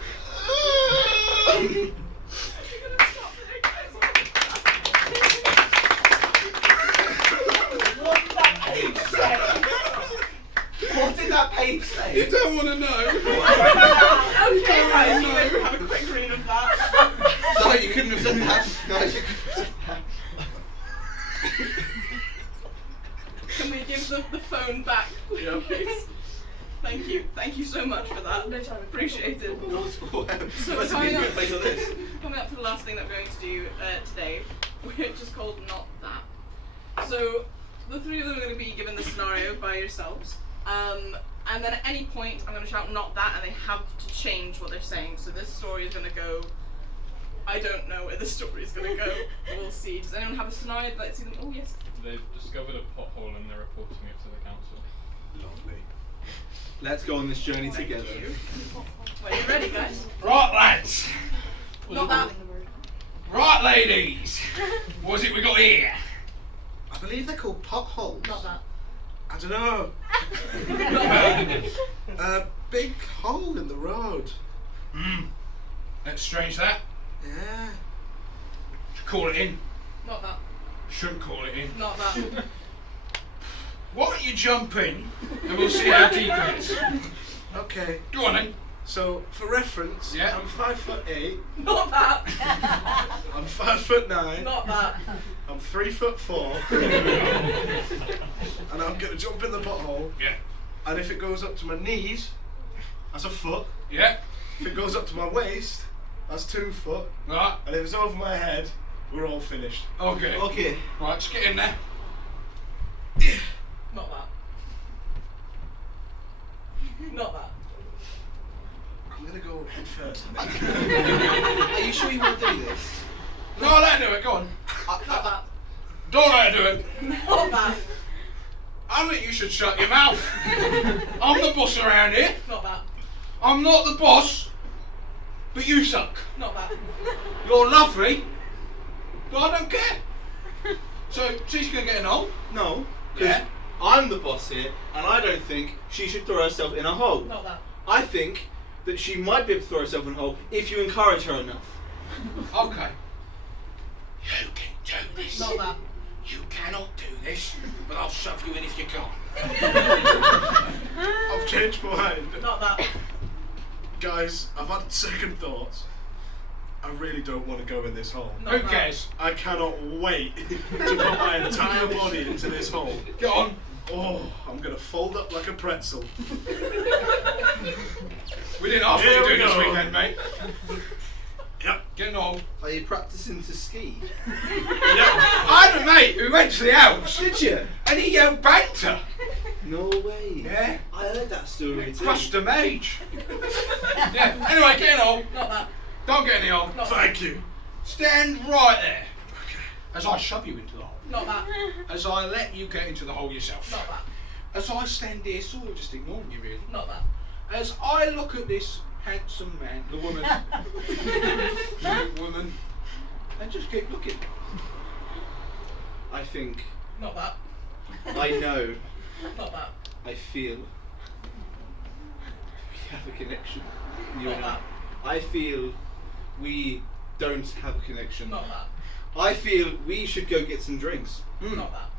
What did that page say? You don't want to know. Okay, guys, you guys have a quick read of that. No, you couldn't have said that. No, you couldn't have said that. Can we give the phone back, please? Yep. Thank you so much for that. Appreciate it. So Must be a good place on this. coming up to the last thing that we're going to do today, which is called Not That. So the three of them are going to be given the scenario by yourselves, and then at any point I'm going to shout Not That, and they have to change what they're saying. So this story is going to go. I don't know where the story is going to go. We'll see. Does anyone have a scenario that lets you them? Oh yes. They've discovered a pothole and they're reporting it to the council. Lovely. Let's go on this journey together. Thank you. Are you ready, guys? Right, lads. Not that. Right, ladies. What's it we got here? I believe they're called potholes. Not that. I don't know. A big hole in the road. That's strange, that. Yeah. Should call it in. Not that. Shouldn't call it in. Not that. Why don't you jump in and we'll see how deep it is. Okay. Go on then. So, for reference, Yeah. I'm 5'8". Not that. I'm 5'9". Not that. I'm 3'4". And I'm gonna jump in the pothole. Yeah. And if it goes up to my knees, that's a foot. Yeah. If it goes up to my waist, that's 2 foot. Right. And if it's over my head, we're all finished. Okay. Okay. Right, just get in there. head first. Are you sure you want to do this? No, let her do it. Go on. Not that. Don't let her do it. Not that. I think you should shut your mouth. I'm the boss around here. Not that. I'm not the boss, but you suck. Not that. You're lovely, but I don't care. So she's gonna get an hole. No. Because Yeah. I'm the boss here, and I don't think she should throw herself in a hole. Not that. I think that she might be able to throw herself in a hole if you encourage her enough. Okay. You can do this. Not that. You cannot do this, but I'll shove you in if you can't. I've changed my mind. Not that. Guys, I've had second thoughts. I really don't want to go in this hole. Not Who that. cares? I cannot wait to put my entire body into this hole. Get on. Oh, I'm gonna fold up like a pretzel. We didn't ask Here what we you're doing this go. weekend, mate. Yep. Get an hole. Are you practicing to ski? I had a mate who went to the Alps. Did you? And he yelled banter. No way. Yeah. I heard that story too. Crushed a mage. Yeah. Anyway, get in the hole. Not that. Don't get in the hole. Not that. Thank you. Stand right there. As I shove you into the hole. Not that. As I let you get into the hole yourself. Not that. As I stand here, sort of just ignoring you, really. Not that. As I look at this handsome man, the woman, and just keep looking. I think, Not that. I know, Not that. I feel we have a connection. You Not and that. I feel we don't have a connection. Not that. I feel we should go get some drinks. Not that.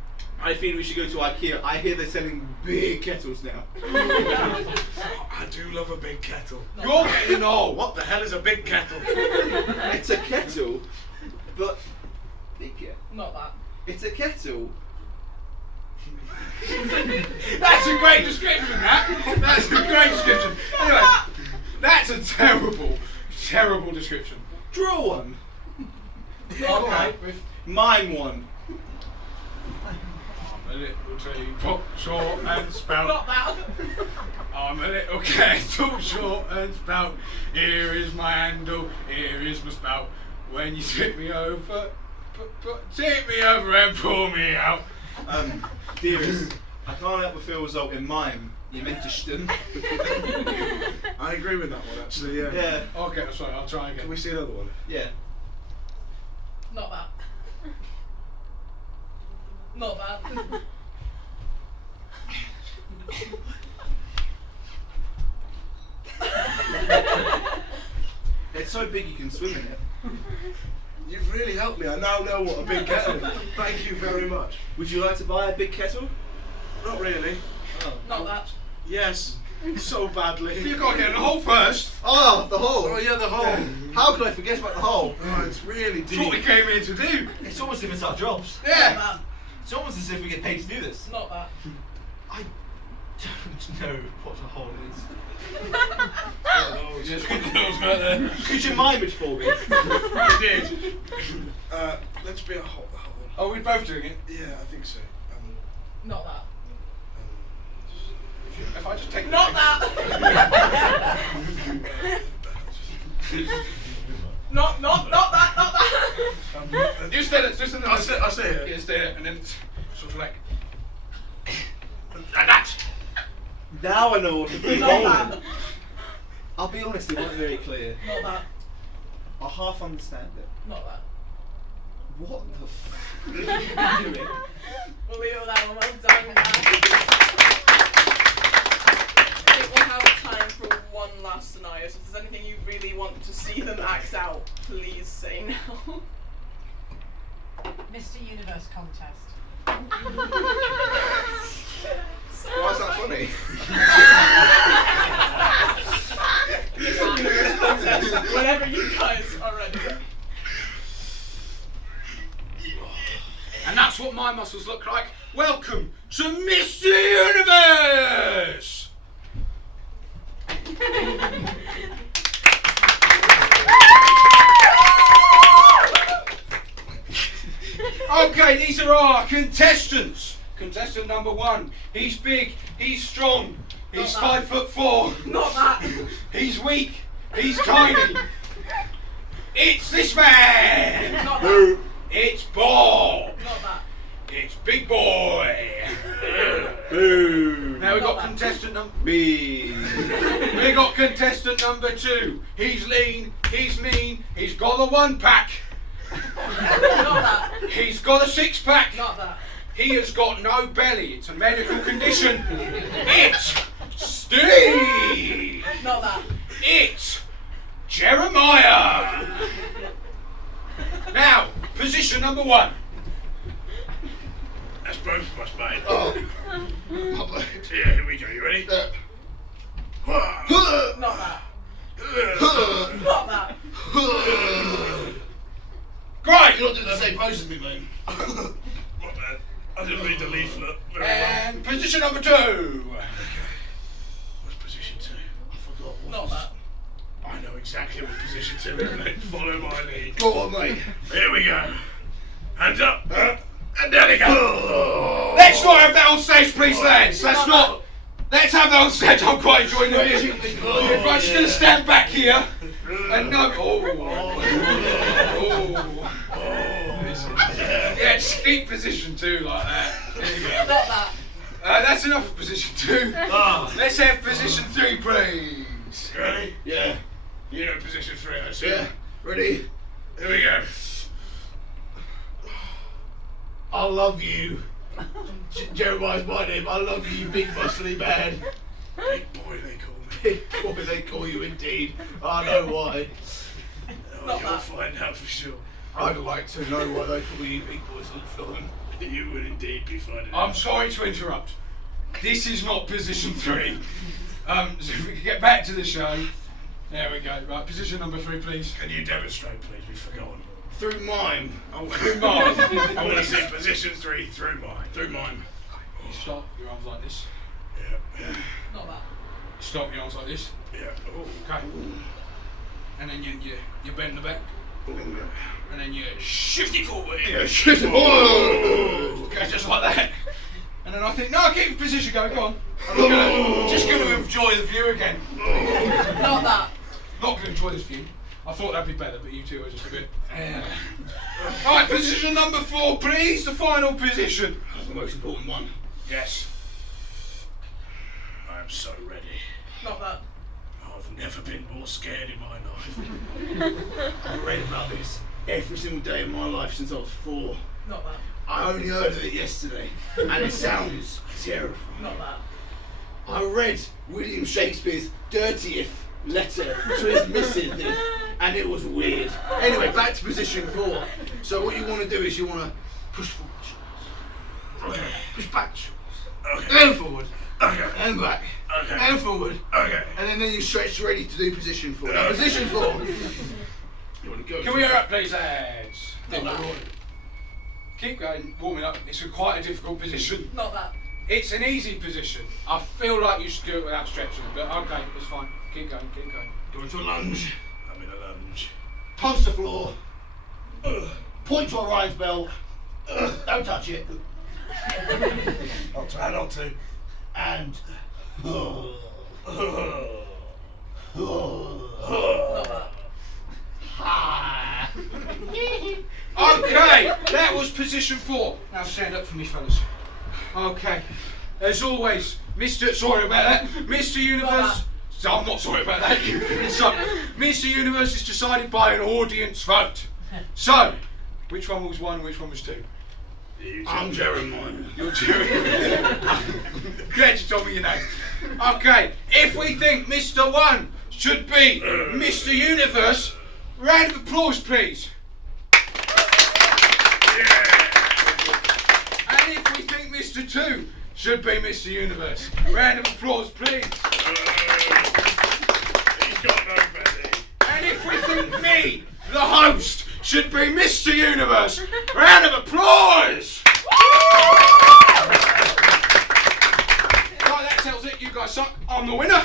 I feel we should go to IKEA. I hear they're selling big kettles now. I do love a big kettle. You're getting in the hole. What the hell is a big kettle? It's a kettle, but bigger. Not that. It's a kettle. That's a great description, that. That's a great description. Anyway, that's a terrible, terrible description. Draw one. Okay. Mime one. I'm a little teapot, short and spout. Not that. I'm a little kettle, short and spout. Here is my handle, here is my spout. When you tip me over, tip me over and pull me out. Dearest, I can't help but feel result in mime. You meant to stun. I agree with that one actually, yeah. Yeah, Okay, sorry, I'll try Can again. we see another one? yeah. Not that. Not that. It's so big you can swim in it. You've really helped me. I now know what a big kettle is. Thank you very much. Would you like to buy a big kettle? Not really. Not that. Yes. So badly. You've got to get in the hole first. Oh, the hole! Oh yeah, the hole. How could I forget about the hole? Oh, it's really That's what we deep. came here to do. It's almost as if it's our jobs. Yeah. Not It's almost as if we get paid to do this. that. Not that. I don't know what a hole is. Oh, Just put the nose right there. Could you mime it for me? You did. let's be a hole. The hole. Oh, we're both doing it. Yeah, I think so. Not that. If I just take Not that. Not that. Not that. You stay there, just in the I'll stay here. Yeah, stay there, and then it's sort of like. Like that! Now I know what to do. Not that. I'll be honest, it wasn't very clear. Not that. I half understand it. Not that. What the f*** are you doing? We'll leave it with that one. Well done, man. I think we'll have time for one last scenario. So if there's anything you really want to see them act out, please say now. Mr. Universe contest. Why is that funny? Whenever you guys are ready. And that's what my muscles look like. Welcome to Mr. Universe! Okay, these are our contestants. Contestant number 1. He's big, he's strong, he's Not that. 5'4". Not that. He's weak He's tiny. It's this man. Not that. It's Bob. Not that. It's Big Boy. Boo. Now we got Not that. contestant number. Me. We got contestant number 2. He's lean. He's mean. He's got a 1-pack. Not that. He's got a 6-pack. Not that. He has got no belly. It's a medical condition. It's Steve. Not that. It's Jeremiah. Now, position number 1. That's both of us, mate. Oh. Yeah, here we go. You ready? Not that. Not that. Great. You're not doing the same pose as me, mate. What, man? I didn't read the leaflet very well. And position number 2. What's position 2? I forgot what Not was- that. I know exactly what position 2 is, mate. Follow my lead. Go on, mate. Here we go. Hands up. And there we go. Let's not have that on stage, please, lads. That's not. Let's have that on stage. I'm quite enjoying the music. If I'm just going to stand back here and no. Yeah, just keep position 2 like that. There you go. Not that. That's enough of position 2. Let's have position 3, please. Ready? Yeah. You know position 3, I assume. Yeah. Ready? Here we go. I love you. Jeremiah's my name. I love you, big muscly man. Big boy, they call me. Big boy, they call you indeed. I know why. Oh, Not you'll that. find out for sure. I'd like to know why they call you big boy sunshine. You would indeed be finding I'm out. sorry to interrupt. This is not position 3. So if we can get back to the show. There we go. Right, position number 3, please. Can you demonstrate, please? We've forgotten. Through mime. Oh, Through mine. I want to see position 3 through mine. Through mime. You stop your arms like this. Yeah. Not that. Stop your arms like this. Yeah. Oh. Okay. And then you bend the back. And then you shift it forward. Yeah, shit. Whoa. Okay, just like that. And then I think, no, keep your position going, go on. I'm just going to enjoy the view again. Not that. Not going to enjoy this view. I thought that'd be better, but you two are just a bit. Alright, position number 4, please. The final position. That's the most important one. Yes. I'm so ready. Not that. I've never been more scared in my life. I read about this every single day of my life since I was 4. Not that. I only heard of it yesterday, and it sounds terrifying. Not that. I read William Shakespeare's 30th letter to his missus, and it was weird. Anyway, back to position 4. So what you want to do is you want to push forward, push back, Okay. and forward, Okay. and back, Okay. and forward, Okay. and then you stretch ready to do position 4. Now, position 4. You want to go? Can we hear up, please, lads? Not that. Keep going, warming up. It's quite a difficult position. Not that. It's an easy position. I feel like you should do it without stretching, but okay, it's fine. Keep going, keep going. Go into a lunge. I'm in a lunge. Punch the floor. Point to Orion's belt. Don't touch it. I'll try not to. And. Not that. Okay, that was position 4. Now stand up for me, fellas. Okay, as always, sorry about that, Mr. Universe. So I'm not sorry about that. So, Mr. Universe is decided by an audience vote. So, which one was 1 and which one was 2? I'm Jeremiah. You're Jerry. Glad you told me your name. Okay, if we think Mr. 1 should be Mr. Universe, round of applause, please. And if we think Mr. 2 should be Mr. Universe, round of applause, please. He's got no belly. And if we think me, the host, should be Mr. Universe, round of applause. Right, that tells it. You guys suck. I'm the winner.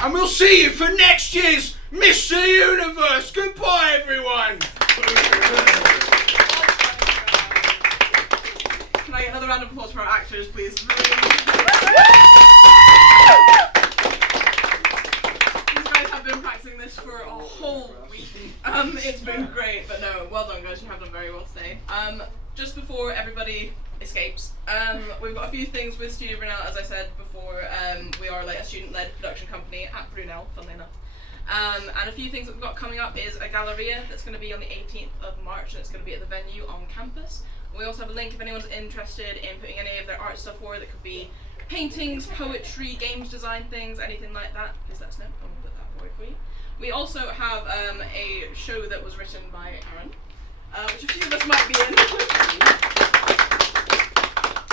And we'll see you for next year's Mr. Universe. Goodbye, everyone. Can I get another round of applause for our actors, please? These guys have been practicing this for great, but no, well done guys, you have done very well today. Just before everybody escapes, we've got a few things with Studio Brunel, as I said before. We are like a student-led production company at Brunel, funnily enough. And a few things that we've got coming up is a Galleria that's going to be on the 18th of March, and it's going to be at the venue on campus. We also have a link if anyone's interested in putting any of their art stuff forward. That could be paintings, poetry, games design things, anything like that. Please let us know, and we'll put that forward for you. We also have a show that was written by Aaron, which a few of us might be in.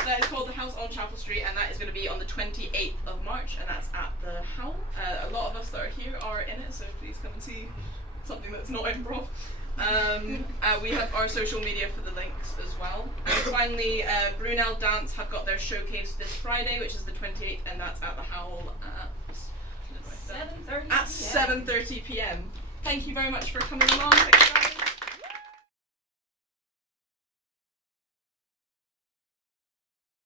That is called The House on Chapel Street, and that is going to be on the 28th of March, and that's at the Howl. A lot of us that are here are in it, so please come and see something that's not improv. We have our social media for the links as well. And finally, Brunel Dance have got their showcase this Friday, which is the 28th, and that's at the Howl at 7:30 p.m. Thank you very much for coming along.